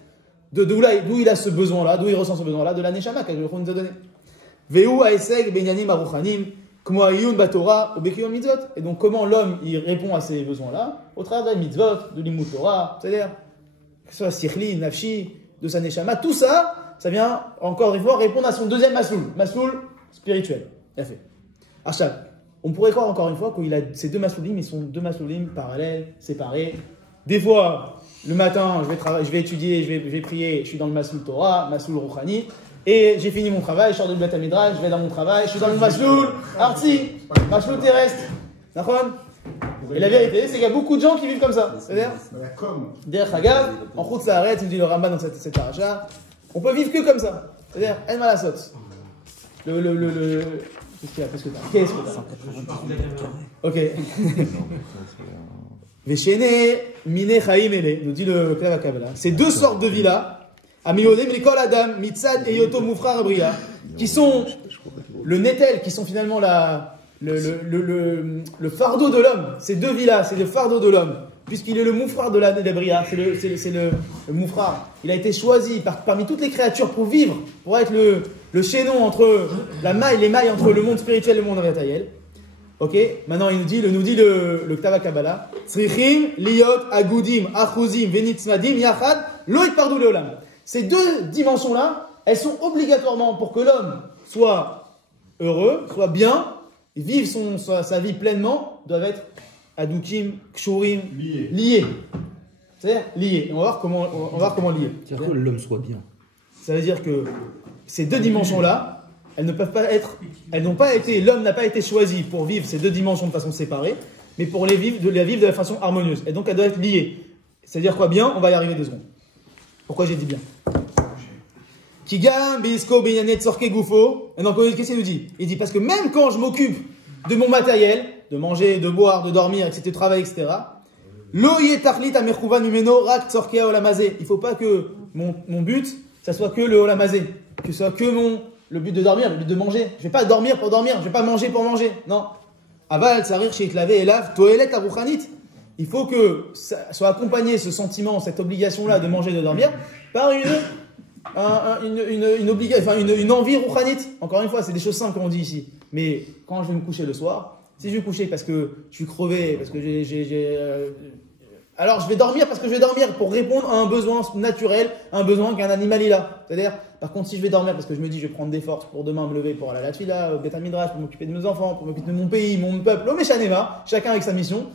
D'où il a ce besoin-là, d'où il ressent ce besoin-là, de la neshama que le Khon nous a donné. Veu haeseg benyanim aruchanim, kmo ayun batora ou bekiyom mitzvot. Et donc, comment l'homme il répond à ces besoins-là? Au travers des mitzvot, de l'imut Torah, c'est-à-dire que ce soit sikhli, nafshi, de sa neshama, tout ça, ça vient encore une fois répondre à son deuxième masloul spirituel. Il a fait. Achab, on pourrait croire encore une fois qu'il a ces deux masloulim, ils sont deux masloulim parallèles, séparés. Des fois, le matin, je vais étudier, je vais prier, je suis dans le masloul Torah, masloul Rouhani, et j'ai fini mon travail, je sors de Beth Midrash, je vais dans mon travail, je suis dans le masloul arti, masloul terrestre. D'accord? Et la vérité, c'est qu'il y a beaucoup de gens qui vivent comme ça. C'est-à-dire, derrière Hagav, en route ça arrête, il dit le Rambam dans cette paracha, on peut vivre que comme ça. C'est-à-dire, en malasot. Qu'est-ce que t'as? Ok. Veshene mine chaim ele, nous dit le Ktav Kabbalah. Ces deux sortes de vie-là, amiyodem likol adam, mitzad et yoto mufrar abriya, qui sont le netel, qui sont finalement le fardeau de l'homme. Ces deux vies-là, c'est le fardeau de l'homme. Puisqu'il est le moufrar de la bria, c'est le moufrar. Il a été choisi parmi toutes les créatures pour vivre, pour être le chaînon entre les mailles entre le monde spirituel et le monde matériel. Ok, maintenant il nous dit le Ktav Kabbalah, Tzrichim, Liot, Agudim, Achuzim, Venitzmadim, Yachad, Loït Pardou Leolam. Ces deux dimensions-là, elles sont obligatoirement pour que l'homme soit heureux, soit bien, vive sa vie pleinement, doivent être Adukim, Kshurim, liés. C'est-à-dire liés. Et on va voir comment lier. C'est-à-dire que l'homme soit bien. Ça veut dire que ces deux dimensions-là, elles ne peuvent pas être, l'homme n'a pas été choisi pour vivre ces deux dimensions de façon séparée, mais pour les vivre de la façon harmonieuse. Et donc elles doivent être liées. C'est-à-dire quoi bien? On va y arriver 2 secondes. Pourquoi j'ai dit bien? Kigam, Bisko, Benyanet, Sorke, Goufo. Et donc qu'est-ce qu'il nous dit? Il dit parce que même quand je m'occupe de mon matériel, de manger, de boire, de dormir, etc., de travailler, etc., Loye Tarlit Amerkouvan Numeno Rak Tsorkea Olamazé. Il ne faut pas que mon but, ça soit que le Olamazé, que ce soit que le but de dormir, le but de manger. Je ne vais pas dormir pour dormir, je ne vais pas manger pour manger. Non. Aval, Sarir, Sheit Lavé, Elav, Toelet, Aruchanit. Il faut que ça soit accompagné, ce sentiment, cette obligation-là de manger et de dormir, par une envie rouchanite. Encore une fois, c'est des choses simples comme on dit ici. Mais quand je vais me coucher le soir, si je vais me coucher parce que je suis crevé, parce que alors je vais dormir parce que je vais dormir pour répondre à un besoin naturel, un besoin qu'un animal il a. C'est-à-dire, par contre, si je vais dormir parce que je me dis je vais prendre des forces pour demain me lever pour aller à la tfila, au Beth Midrash, pour m'occuper de mes enfants, pour m'occuper de mon pays, mon peuple, au Meshanema, chacun avec sa mission,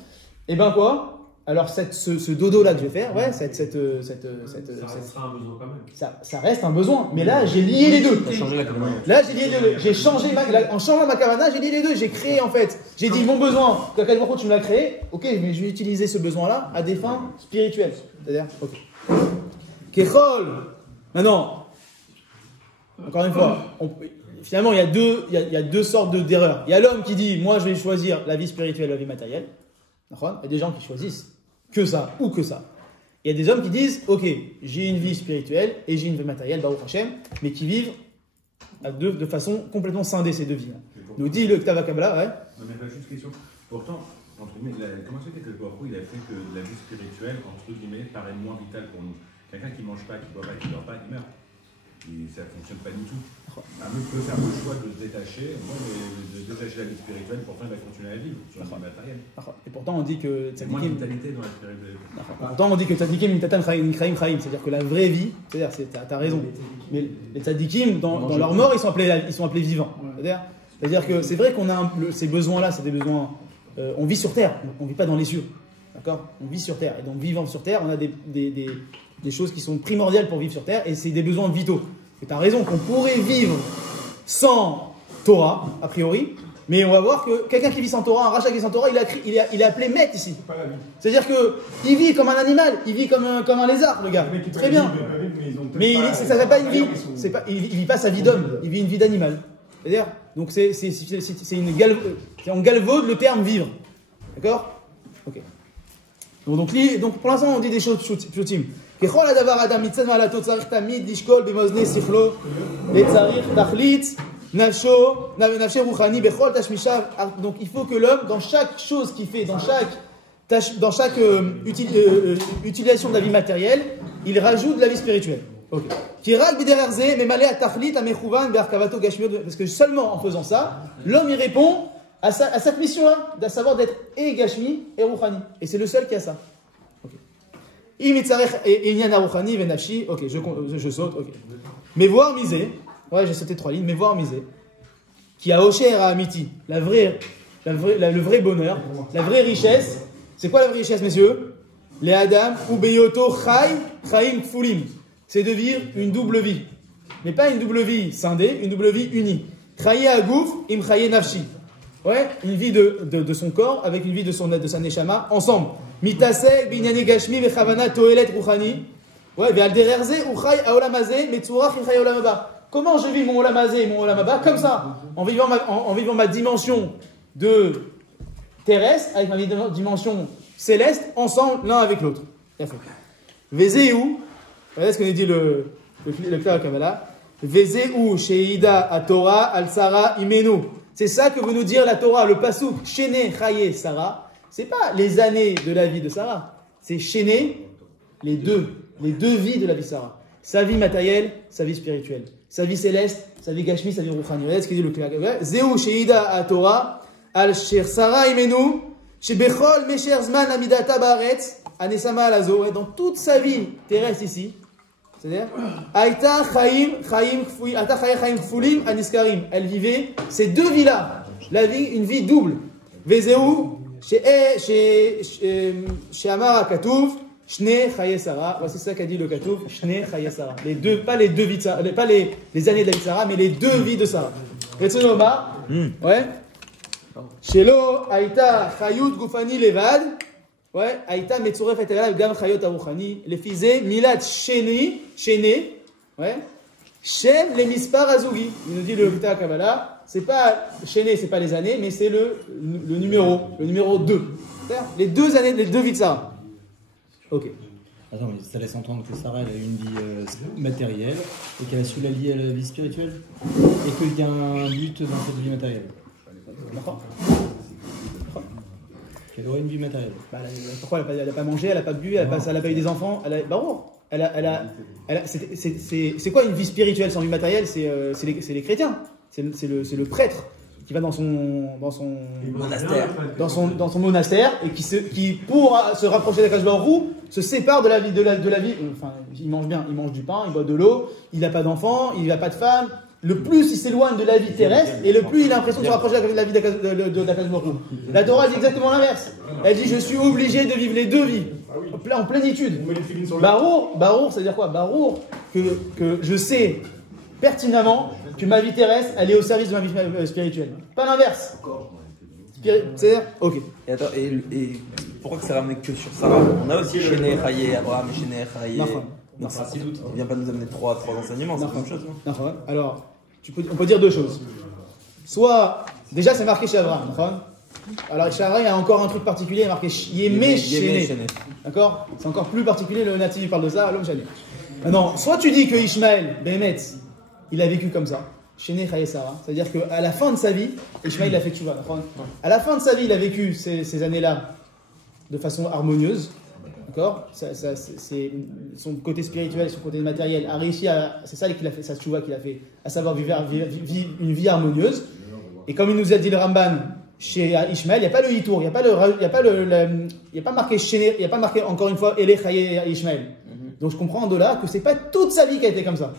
et ben quoi? Alors ce dodo-là que je vais faire, ouais, ça restera un besoin quand même. Ça reste un besoin, mais là j'ai lié les deux. Là j'ai lié les deux. J'ai changé en changeant ma kavana, j'ai lié les deux. J'ai créé en fait, j'ai dit mon besoin, quand tu me l'as créé, ok, mais je vais utiliser ce besoin-là à des fins spirituelles. C'est-à-dire, ok. Kechol. Maintenant, encore une fois, finalement il y a deux sortes d'erreurs. Il y a l'homme qui dit, moi je vais choisir la vie spirituelle, la vie matérielle. Il y a des gens qui choisissent que ça ou que ça. Il y a des hommes qui disent, ok, j'ai une vie spirituelle et j'ai une vie matérielle, Baruch Hashem, mais qui vivent de façon complètement scindée ces deux vies. Nous dit le Ktav Kabbalah, ouais. Non mais pas juste question. Pourtant, entre guillemets, comment ça fait que le Baruch il a fait que la vie spirituelle, entre guillemets, paraît moins vitale pour nous? Quelqu'un qui ne mange pas, qui ne boit pas, qui ne dort pas, il meurt. ça ne fonctionne pas du tout. Un mec peut faire le choix de se détacher, de détacher la vie spirituelle, pourtant il va continuer à vivre sur le matériel. Et pourtant on dit que Il y a moins de vitalité dans la spiritualité. Pourtant on dit que tzadikim mitatan chaim chaim, c'est-à-dire que la vraie vie, c'est-à-dire t'as raison. Mais les tzadikim dans leur mort ils sont appelés vivants. C'est-à-dire que c'est vrai qu'on a ces besoins-là, c'est des besoins. On vit sur terre, on vit pas dans les cieux. D'accord? On vit sur terre. Et donc vivant sur terre, on a des choses qui sont primordiales pour vivre sur terre et c'est des besoins vitaux. Et tu as raison qu'on pourrait vivre sans Torah, a priori, mais on va voir que quelqu'un qui vit sans Torah, un rachat qui vit sans Torah, il est appelé Met ici. C'est-à-dire qu'il vit comme un animal, il vit comme un lézard, le gars. Très bien. Mais ça ne pas une vie. Il ne vit pas sa vie d'homme, il vit une vie d'animal. C'est-à-dire, donc on galvaude le terme vivre. D'accord? Ok. Donc pour l'instant on dit des choses pshutim. ככל הדבר אדם מצד מעלתו צריך תמיד לשקול במאזני שכלו לצריך תכלית נפשי רוחני בכל תשמישיו. Donc il faut que l'homme dans chaque chose qu'il fait, dans chaque utilisation de la vie matérielle, il rajoute de la vie spirituelle. כי רק בדרך זה ממלא התכלית המכוון בהרכבתו גשמיות, parce que seulement en faisant ça, l'homme il répond à cette mission-là, de savoir d'être et gashmi et ruchani. Et c'est le seul qui a ça. Ok, je saute, ok. Mais voir miser, ouais, j'ai sauté 3 lignes, mais voir miser, qui a Osher à Amiti, le vrai bonheur, la vraie richesse. C'est quoi la vraie richesse, messieurs? Les Adam, ou Beyoto, Chaim, Kfulim. C'est de vivre une double vie. Mais pas une double vie scindée, une double vie unie. Chaye Agouf, Im Chaye Nafshi. Ouais, une vie de son corps avec une vie de sa neshama ensemble. Mitasek, binyane gashmi, vechavana, toelet, ruchani. Ouais, ve'al dererze, uchay, aolamazé, metzurach, uchay, aolamaba. Comment je vis mon olamazé et mon olamaba? Comme ça, en vivant ma dimension de terrestre avec ma dimension céleste, ensemble, l'un avec l'autre. Vezeu, regardez ce que nous dit le Kla Kabbalah. Vezeu, sheida, a Torah, al Sarah, imenu. C'est ça que veut nous dire la Torah, le pasuk, Shene, Chaye, Sarah. C'est pas les années de la vie de Sarah, c'est Shene, les deux vies de la vie de Sarah. Sa vie matérielle, sa vie spirituelle. Sa vie céleste, sa vie gashmi, sa vie ruchani. Regardez ce qu'il dit le Kla. Zeu, sheida, a Torah, al Sher Sarah, imenu, shebechol, mesher zman, amidata baretz, anesama alazo. Dans toute sa vie terrestre ici, c'est-à-dire, Aïta Chaim Kfulim Aniskarim. Elle vivait ces deux vies-là. La vie, une vie double. Vezeu, chez Amara Katouf, Shne Chaye Sarah. Voici ça qu'a dit le Katouf, Shne Chaye Sarah. Les deux, pas les deux vies de Sarah, pas les années de la vie de Sarah, mais les deux vies de Sarah. Retsunoma, ouais. Shelo Aïta Chayut Gufani Levad. Ouais, Aïta Metzuref et Gam Chayot Aruchani, les fizé Milad Shene, ouais, Shem les Mispar Azugi. Il nous dit le Kla Kabbalah, c'est pas Shene, c'est pas les années, mais c'est le numéro 2. Les 2 années, les 2 vies de Sarah. Ok. Attends, mais ça laisse entendre que Sarah elle a eu une vie matérielle et qu'elle a su la lier à la vie spirituelle et qu'il y a un but dans cette vie matérielle. D'accord. Elle aurait une vie matérielle. Bah, pourquoi elle n'a pas mangé, elle n'a pas bu, elle n'a pas eu des enfants, c'est quoi une vie spirituelle sans vie matérielle? C'est les chrétiens, c'est le prêtre qui va dans son Monastère. dans son monastère et qui pour se rapprocher d'Akadosh Baruch Hu se sépare de la vie enfin il mange bien, il mange du pain, il boit de l'eau, il n'a pas d'enfants, il n'a pas de femme. Le plus il s'éloigne de la vie terrestre et le plus il a l'impression de se rapprocher de la vie d'Akadosh Baruch Hu. La Torah dit exactement l'inverse. Elle dit je suis obligé de vivre les deux vies en plénitude. Barour, ça veut dire quoi? Barour, que je sais pertinemment que ma vie terrestre elle est au service de ma vie spirituelle. Pas l'inverse. C'est-à-dire, ok. Et attends, et pourquoi que ça ramène que sur Sarah? On a aussi Shene, Chaye, Abraham, Shene, Chaye. Donc ça, il ne vient pas nous amener trois enseignements, c'est la même chose, non? Alors, on peut dire 2 choses. Soit, déjà c'est marqué chez Abraham. Alors chez Abraham, il y a encore un truc particulier, il y a marqué Yémé Shene. D'accord? C'est encore plus particulier, le natif il parle de ça, l'homme Shane. Maintenant, soit tu dis que Ishmaël, Bémet, il a vécu comme ça. Shene Chaye Sarah. C'est-à-dire qu'à la fin de sa vie, Ishmaël il a fait tchouva. À la fin de sa vie, il a vécu ces années-là de façon harmonieuse. d'accord, son côté spirituel, son côté matériel a réussi à, c'est ça qu'il a fait, sa tchouva qu'il a fait, à savoir vivre une vie harmonieuse. Et comme il nous a dit le Ramban, chez Ishmael, il n'y a pas le Hitour, il n'y a pas marqué chez, il n'y a pas marqué encore une fois Ele Chaye Ishmael. Donc je comprends de là que c'est pas toute sa vie qui a été comme ça,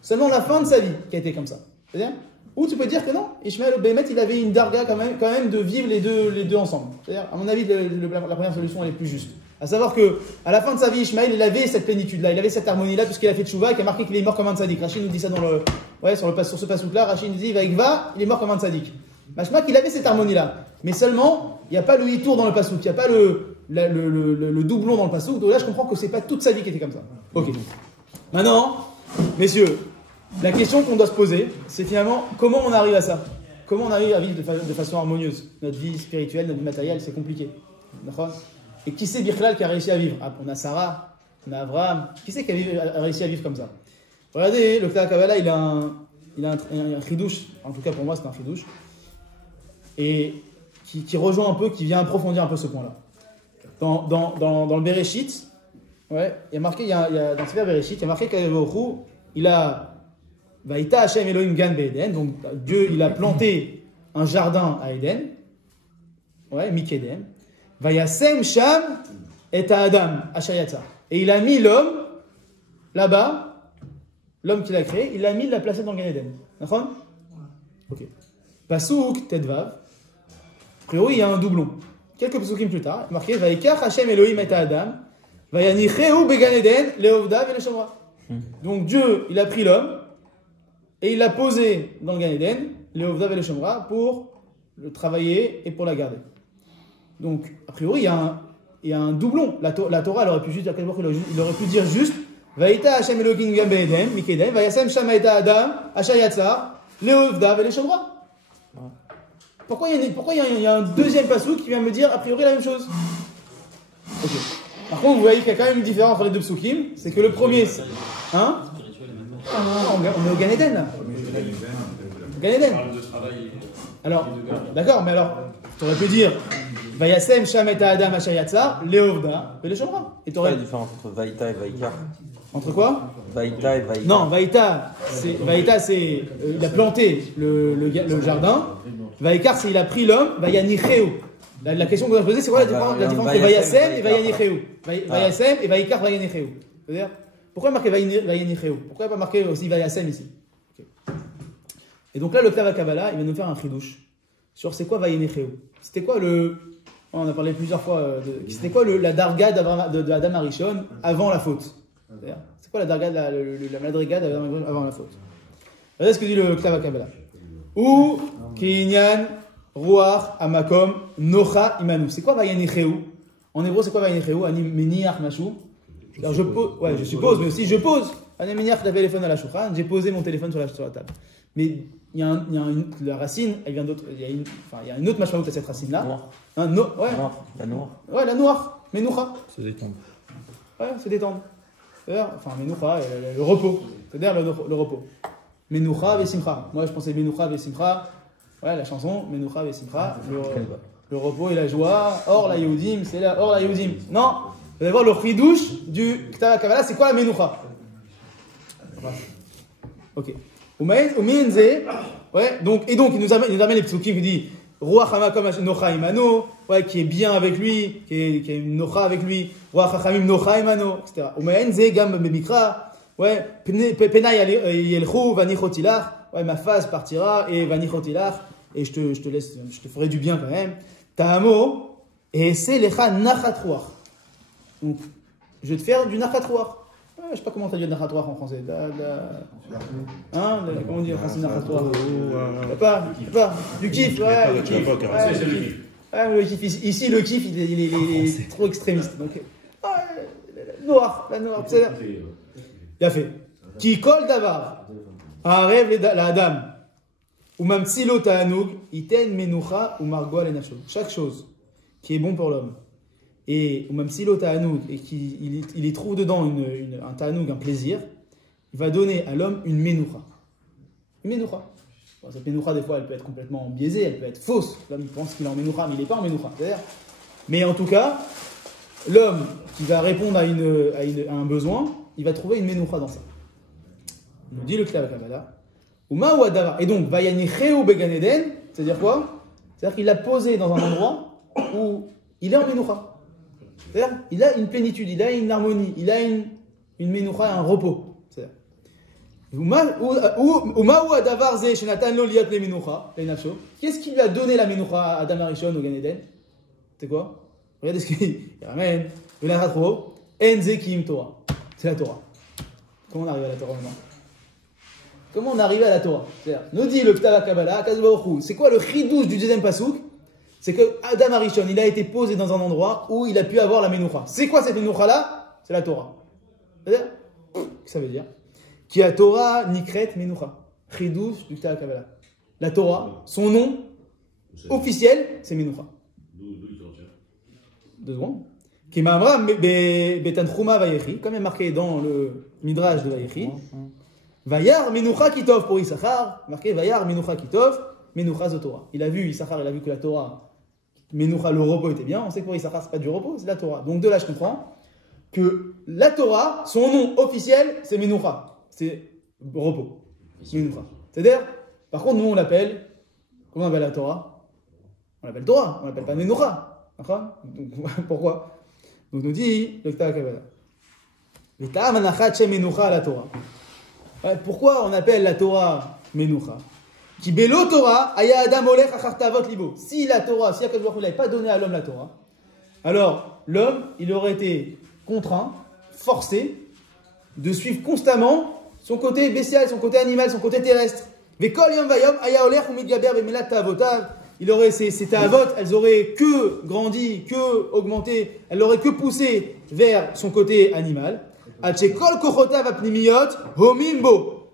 seulement la fin de sa vie qui a été comme ça. C'est-à-dire, ou tu peux dire que non, Ishmael Bémet, il avait une darga quand même de vivre les deux ensemble. C'est-à-dire, à mon avis, la première solution elle est plus juste. À savoir que à la fin de sa vie, Ishmael, il avait cette plénitude-là, il avait cette harmonie-là, puisqu'il a fait tchouva et qu'il a marqué qu'il est mort comme un tzaddik. Rachid nous dit ça sur ce passouk-là. Rachid nous dit, Vaïkva, il est mort comme un tzaddik. Machma qu'il avait cette harmonie-là, mais seulement il n'y a pas le hitour dans le passouk, il n'y a pas le doublon dans le passouk. Donc là, je comprends que c'est pas toute sa vie qui était comme ça. Ok. Maintenant, messieurs, la question qu'on doit se poser, c'est finalement comment on arrive à ça. Comment on arrive à vivre de façon harmonieuse. Notre vie spirituelle, notre vie matérielle, c'est compliqué. D'accord ? Et qui c'est Birklal qui a réussi à vivre? On a Sarah, on a Abraham. Qui c'est qui a réussi à vivre comme ça? Regardez, le Kta Kabbalah, il a un chidouche. En tout cas, pour moi, c'est un chidouche. Et qui rejoint un peu, qui vient approfondir un peu ce point-là. Dans le Bereshit, ouais, il y a marqué, dans le Sefer Bereshit, il y a marqué qu'Akadosh il a Vaïta Hashem Elohim Gan Be'Eden, donc Dieu, il a planté un jardin à Éden, ouais, Mikedem. Vayasem Sham et Adam Ashayatza. Et il a mis l'homme là-bas, l'homme qu'il a créé, il l'a mis, il l'a placé dans le Gan Eden. D'accord? Ok. Pasouk Tedvav. A priori, il y a un doublon. Quelques pasukim plus tard, marqué Vaikach Hashem Elohim et Adam. Vayanicheu Began Eden Leovdav et le Shomra. Donc Dieu, il a pris l'homme et il l'a posé dans le Gan Eden, Leovdav et le Shomra, pour le travailler et pour la garder. Donc, a priori, il y a un doublon. La Torah, elle aurait pu juste dire, il aurait pu dire juste Vaïta Hashem Elohim Gan Be'Eden, Mikedem, Vayasem Sham et Adam, Ashayatza, Leovdav et le Shomra. Pourquoi il y a un deuxième passouk qui vient me dire a priori la même chose? Ok. Par contre, vous voyez qu'il y a quand même une différence entre les deux psukim, c'est que le premier, hein? On est au Gan Eden là. Gan Eden. Alors, d'accord, mais alors, tu aurais pu dire Vayasem Sham et Adam Ashayatza, Leovda et le Shomra. Et Quelle est la différence entre Vaïta et Vaïkar? Entre quoi? Vaïta et Vaïkar. Non, Vaïta, c'est il a planté le jardin. Vaïkar, c'est il a pris l'homme. Vayanicheu. La question qu'on doit poser, c'est quoi la différence entre Vayasem et Vayanicheu? Vayasem et Vaïkar Vayanicheu. C'est-à-dire, pourquoi marquer Vayanicheu? Pourquoi pas marquer aussi Vayasem ici? Okay. Et donc là, le Kta Kabbalah, il va nous faire un chidouche sur c'est quoi Vayanicheu. C'était quoi on a parlé plusieurs fois c'était quoi la darga d'Adam Arishon avant la faute? C'est quoi la darga, la madriga d'Adam avant la faute? Regardez ce que dit le Kta Kabbalah. Ou Kinyan Ruach Amakom Nocha Imanu. C'est quoi Vayanicheu? En hébreu, c'est quoi Vayanicheu? Ani Meniach Mashou. Alors je suppose, mais aussi je pose. Ani Meniach le téléphone à la shouchan. J'ai posé mon téléphone sur la table. Mais la racine, elle vient d'autre. Il y a une autre mashmaout à cette racine-là. La noire. Ouais, la noire. Menoucha. Se détendre. Ouais, se détendre. Enfin, Menoucha, le repos. C'est-à-dire le repos. Menoucha vesimcha. Moi, je pensais Menoucha vesimcha. Ouais, la chanson, Menoucha vesimcha. Le repos et la joie. Or, la Yehudim, c'est là. Or, la Yehudim. Non. Vous allez voir le chidouche du Kta Kabbalah, c'est quoi la Menoucha? Ok. Ouais, donc il nous amène les psukim qui dit Ruach Hamakom Nocha Imano, ouais, qui est bien avec lui, qui est une Nocha avec lui, Ruach Hachamim Nocha Imano, etc. Umenze Gam Bemikra, ouais, Penay Yelchou, Vanichotilach, ouais, ma face partira et Vanichotilach, et je te ferai du bien quand même. Ta'amo, et c'est Lecha Nachat Ruach. Donc, je vais te faire du Nachat Ruach. Je sais pas comment traduire Nachatoire en français. Comment on dit en français Nachatoire? Pas. Du kiff, ouais. Le kiff. Le kiff. Ici, le kiff, il est trop extrémiste. Donc, noir. Il a fait. Qui colle d'avar. Un rêve la dame. Ou même silo ta'anoug. Iten menoucha ou margoa les nachos. Chaque chose qui est bon pour l'homme. Et même si l'autre ta'anoug et qu'il y trouve dedans un ta'anoug, un plaisir, il va donner à l'homme une menoucha. Une menoucha. Bon, cette menoucha, des fois, elle peut être complètement biaisée, elle peut être fausse. L'homme pense qu'il est en menoucha, mais il n'est pas en menoucha. Mais en tout cas, l'homme qui va répondre à un besoin, il va trouver une menoucha dans ça. Il nous dit le Klav Kabbalah. Et donc, Vayanicheu Began Eden, c'est-à-dire quoi? C'est-à-dire qu'il l'a posé dans un endroit où il est en menoucha. C'est-à-dire il a une plénitude, il a une harmonie, il a une menoucha, un repos. C'est-à-dire. Qu'est-ce qui lui a donné la menoucha à Adam Arishon au Gan Eden? C'est quoi? Regardez ce qu'il ramène. Le Natro, Enzekim Torah. C'est la Torah. Comment on arrive à la Torah maintenant? Comment on arrive à la Torah? C'est-à-dire, nous dit le Ptava Kabbalah, c'est quoi le chidouche du deuxième pasouk? C'est que Adam Arishon, il a été posé dans un endroit où il a pu avoir la menoucha. C'est quoi cette menoucha là? C'est la Torah. C'est-à-dire, qu'est-ce que ça veut dire? Qui a Torah Nikret Menoucha. Chidouche du Ptava Kabbalah. La Torah, son nom officiel, c'est Menoucha. D'où il s'en tient? 2 secondes. Qui ma'amra betanchuma vayechi, comme est marqué dans le Midrash de Vayechi. Vayar Menoucha Kitov pour Issachar, marqué Vayar Menoucha Kitov, Menoucha Zotora. Il a vu Issachar, il a vu que la Torah, Menoucha, le repos était bien. On sait que pour Issachar, c'est pas du repos, c'est la Torah. Donc de là, je comprends que la Torah, son nom officiel, c'est Menoucha. C'est repos. Menoucha. C'est-à-dire, par contre, nous on l'appelle, comment on appelle la Torah? On l'appelle Torah, on l'appelle pas Menoucha. D'accord? Pourquoi? Donc nous dit le Ptava Kabbalah. V'ta'am anachat shem Menoucha à la Torah. Pourquoi on appelle la Torah Menoucha? Qui belo Torah, aya adam olech achar tavot libo. Si la Torah, si Akadosh Baruch Hu n'avait pas donné à l'homme la Torah, alors l'homme, il aurait été contraint, forcé, de suivre constamment son côté bestial, son côté animal, son côté terrestre. Vekol yom vayom, aya olech ou mitgaber bemelat tavotav. Il aurait ces tavot, elles auraient que grandi, que augmenté, elles n'auraient que poussé vers son côté animal. Achekol kochotav apnimiyot homimbo.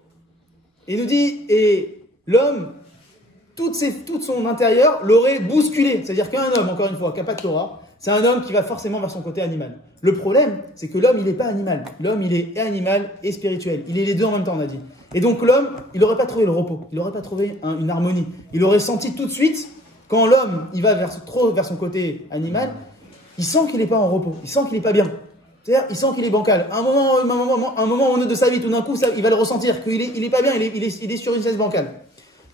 Il nous dit, et l'homme, tout son intérieur l'aurait bousculé. C'est-à-dire qu'un homme, encore une fois, qui n'a pas de Torah, c'est un homme qui va forcément vers son côté animal. Le problème, c'est que l'homme, il n'est pas animal. L'homme, il est animal et spirituel. Il est les deux en même temps, on a dit. Et donc l'homme, il n'aurait pas trouvé le repos. Il n'aurait pas trouvé une harmonie. Il aurait senti tout de suite, quand l'homme, il va trop vers son côté animal, il sent qu'il n'est pas en repos. Il sent qu'il n'est pas bien. C'est-à-dire, il sent qu'il est bancal. Un moment de sa vie, tout d'un coup, il va le ressentir, qu'il est pas bien, il est sur une chaise bancale.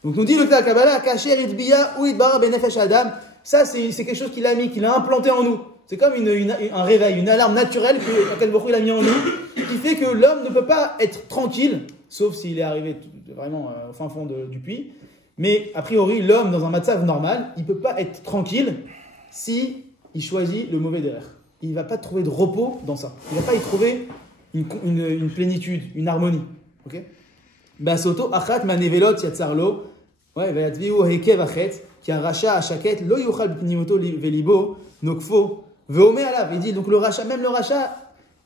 Donc, nous dit le Kabbalah, Kacher itbiya ou itbar benefesh adam. Ça, c'est quelque chose qu'il a mis, qu'il a implanté en nous. C'est comme un réveil, une alarme naturelle que Akadosh Baruch Hu a mis en nous, qui fait que l'homme ne peut pas être tranquille, sauf s'il est arrivé vraiment au fin fond du puits. Mais, a priori, l'homme, dans un matzav normal, il ne peut pas être tranquille si il choisit le mauvais derrière. Il ne va pas trouver de repos dans ça. Il ne va pas y trouver une plénitude, une harmonie. Ok? Basoto achat manevelot yatzarlo. Ouais, vayatviu hekev achet, ki aracha ashaket lo yuchal b'pnimoto velibo nokfo veome alav. Il dit donc le rachat, même le rachat,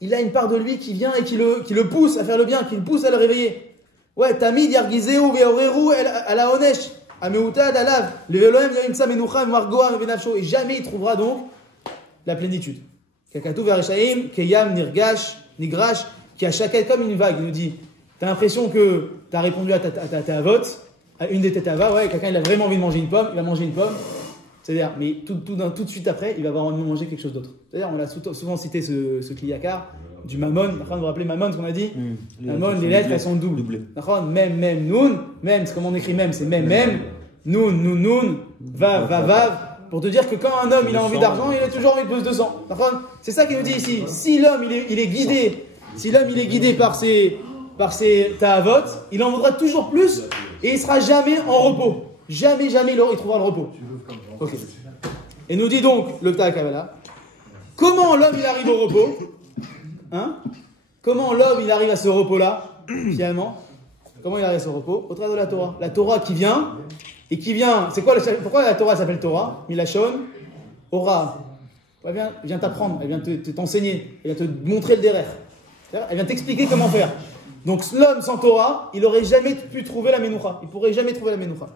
il a une part de lui qui vient et qui le pousse à faire le bien, qui le pousse à le réveiller. Ouais, tamid yargizeu veoreru ala onesh ameutad alav leveloem yimsa menucha margoa benafsho. Et jamais il trouvera donc la plénitude. Kakatu verishaim keyam nirgash nigrash qui a chacun comme une vague. Il nous dit, t'as l'impression que t'as répondu à ta vote, à une des tétavas, ouais, quelqu'un il a vraiment envie de manger une pomme, il va manger une pomme. C'est-à-dire, mais tout de suite après, il va avoir envie de manger quelque chose d'autre. C'est-à-dire, on l'a souvent cité ce kliyakar du mammon. Vous vous rappelez mammon, ce qu'on a dit? Mammon, les lettres, elles sont doubles. Même, noun, même, c'est comment on écrit même, c'est même, noun, vav. Pour te dire que quand un homme il a envie d'argent, il a toujours envie de plus de sang. C'est ça qu'il nous dit ici. Si l'homme il est guidé par ses ta'avot, il en voudra toujours plus et il sera jamais en repos. Jamais il trouvera le repos. Okay. Et nous dit donc le Ptava Kabbalah, comment l'homme il arrive au repos? Comment l'homme il arrive à ce repos-là, finalement? Comment il arrive à ce repos? Au travers de la Torah. La Torah qui vient. Et qui vient, c'est quoi pourquoi la Torah s'appelle Torah? Milachon, Ora. Elle vient t'apprendre, elle vient t'enseigner, elle vient te montrer le derrière. Elle vient t'expliquer comment faire. Donc l'homme sans Torah, il n'aurait jamais pu trouver la Menoucha. Il ne pourrait jamais trouver la Menoucha.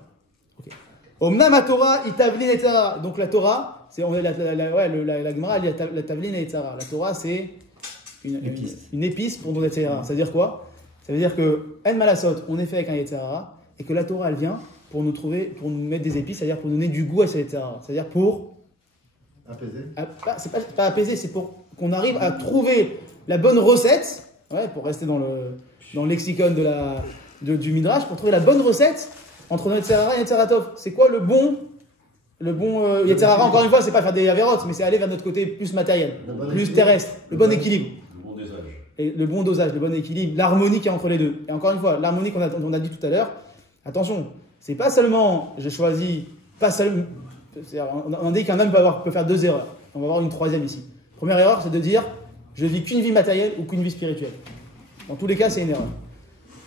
Omnam Torah, itavlin et tzara. Donc la Torah, c'est la Gemara, la tavlin et tzara. La Torah, c'est une épice pour nos tzara. Ça veut dire quoi? Ça veut dire que En Malasot, on est fait avec un tzara, et que la Torah, elle vient pour nous mettre des épices, c'est-à-dire pour nous donner du goût à cette tzara. C'est-à-dire pour apaiser. C'est pas apaiser, c'est pour qu'on arrive à trouver la bonne recette, ouais, pour rester dans le lexicon du Midrash, pour trouver la bonne recette entre notre Yetzer Hara et Yetzer Tov. C'est quoi le bon Yetzer Hara, encore une fois, c'est pas faire des avérotes, mais c'est aller vers notre côté plus matériel, plus terrestre, le bon équilibre. Le bon dosage. Et le bon dosage, le bon équilibre, l'harmonie qui est entre les deux. Et encore une fois, l'harmonie qu'on a dit tout à l'heure, attention, c'est pas seulement, j'ai choisi, pas seulement, on dit qu'un homme peut faire deux erreurs. On va avoir une troisième ici. Première erreur, c'est de dire, je vis qu'une vie matérielle ou qu'une vie spirituelle. Dans tous les cas, c'est une erreur.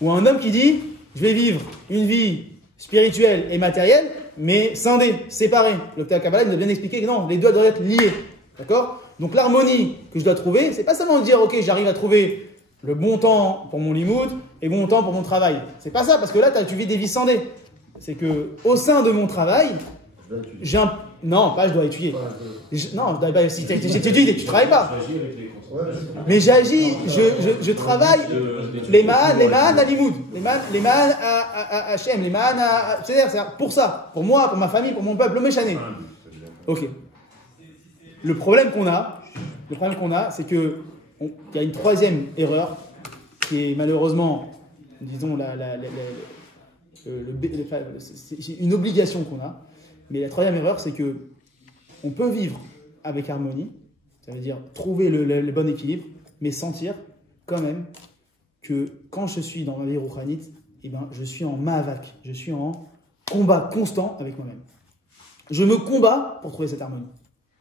Ou un homme qui dit, je vais vivre une vie spirituelle et matérielle, mais scindée, séparée. Le Kabbalah nous a bien expliqué que non, les deux doivent être liés. D'accord? Donc l'harmonie que je dois trouver, c'est pas seulement de dire, ok, j'arrive à trouver le bon temps pour mon limoud et bon temps pour mon travail. C'est pas ça, parce que là, tu vis des vies scindées. C'est que au sein de mon travail, j'ai un... Non, pas je dois étudier. Non, je dois pas... Si tu étudies, tu travailles pas. Mais j'agis, je travaille les ma'an à limoud, les ma'an à Hachem, les ma'an à... C'est-à-dire, pour ça, pour moi, pour ma famille, pour mon peuple, le méchané. Ok. Le problème qu'on a, c'est que il y a une troisième erreur qui est malheureusement, disons, c'est une obligation qu'on a. Mais la troisième erreur, c'est que on peut vivre avec harmonie, ça veut dire trouver le bon équilibre, mais sentir quand même que quand je suis dans ma vie rouhanite, eh ben, je suis en ma'avak, je suis en combat constant avec moi-même. Je me combats pour trouver cette harmonie.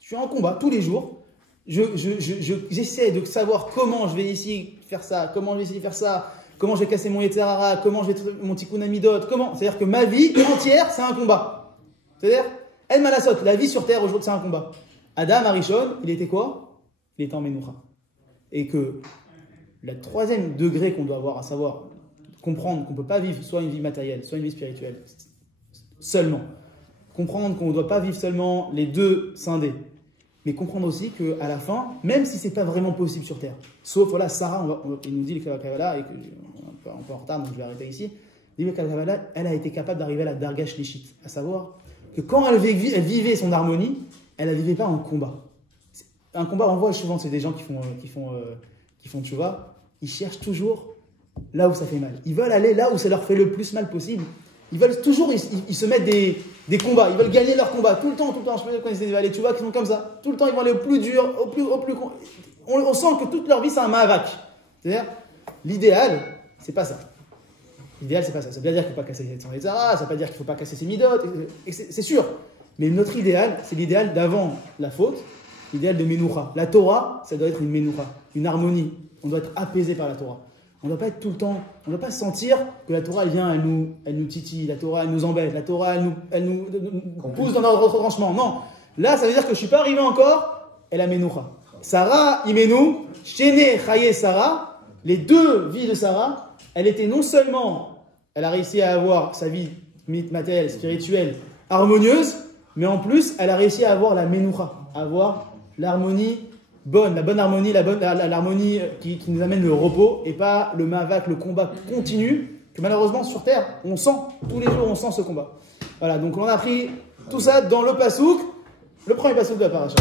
Je suis en combat tous les jours. J'essaie de savoir comment je vais ici faire ça, comment je vais essayer de faire ça, comment je vais casser mon Yetzer Hara, comment je vais mon Tikkun Amidot, comment. C'est-à-dire que ma vie entière, c'est un combat. C'est-à-dire, El Malasot, la vie sur terre aujourd'hui, c'est un combat. Adam Arishon, il était quoi? Il était en Menoucha. Et que le troisième degré qu'on doit avoir, à savoir comprendre qu'on ne peut pas vivre soit une vie matérielle, soit une vie spirituelle, seulement. Comprendre qu'on ne doit pas vivre seulement les deux scindés. Mais comprendre aussi qu'à la fin, même si ce n'est pas vraiment possible sur Terre, sauf, voilà, Sarah, il nous dit le Kabbalah, et que on est un peu en retard, donc je vais arrêter ici, il dit le Kabbalah, elle a été capable d'arriver à la Darga Shlishit, à savoir que quand elle vivait son harmonie, elle ne vivait pas en combat. Un combat, on voit souvent, c'est des gens qui font tchouva, ils cherchent toujours là où ça fait mal. Ils veulent aller là où ça leur fait le plus mal possible. Ils veulent toujours, ils se mettent des combats, ils veulent gagner leur combat tout le temps. Je connais des valets tchouva qui sont comme ça. Tout le temps, ils vont aller au plus dur, au plus. On sent que toute leur vie, c'est un ma'avak. C'est-à-dire, l'idéal, c'est pas ça. L'idéal, c'est pas ça. Ça veut pas dire qu'il ne faut pas casser son Yetzer Hara, ça veut pas dire qu'il ne faut pas casser ses midot, c'est sûr. Mais notre idéal, c'est l'idéal d'avant la faute, l'idéal de Menoucha. La Torah, ça doit être une Menoucha, une harmonie. On doit être apaisé par la Torah. On ne doit pas être tout le temps, on ne doit pas sentir que la Torah, elle vient, elle nous titille, la Torah, elle nous embête, la Torah, elle nous pousse dans notre retranchement. Non, là, ça veut dire que je ne suis pas arrivé encore, elle a Menoucha. Sarah, Imenu, Shene, Chaye, Sarah, les deux vies de Sarah, elle était non seulement, elle a réussi à avoir sa vie matérielle, spirituelle, harmonieuse, mais en plus, elle a réussi à avoir la Menoucha, à avoir l'harmonie bonne, la bonne harmonie, l'harmonie qui nous amène le repos et pas le ma'avak, le combat continu que malheureusement sur terre on sent, tous les jours on sent ce combat. Voilà, donc on a appris tout ça dans le pasouk, le premier pasouk de la paracha.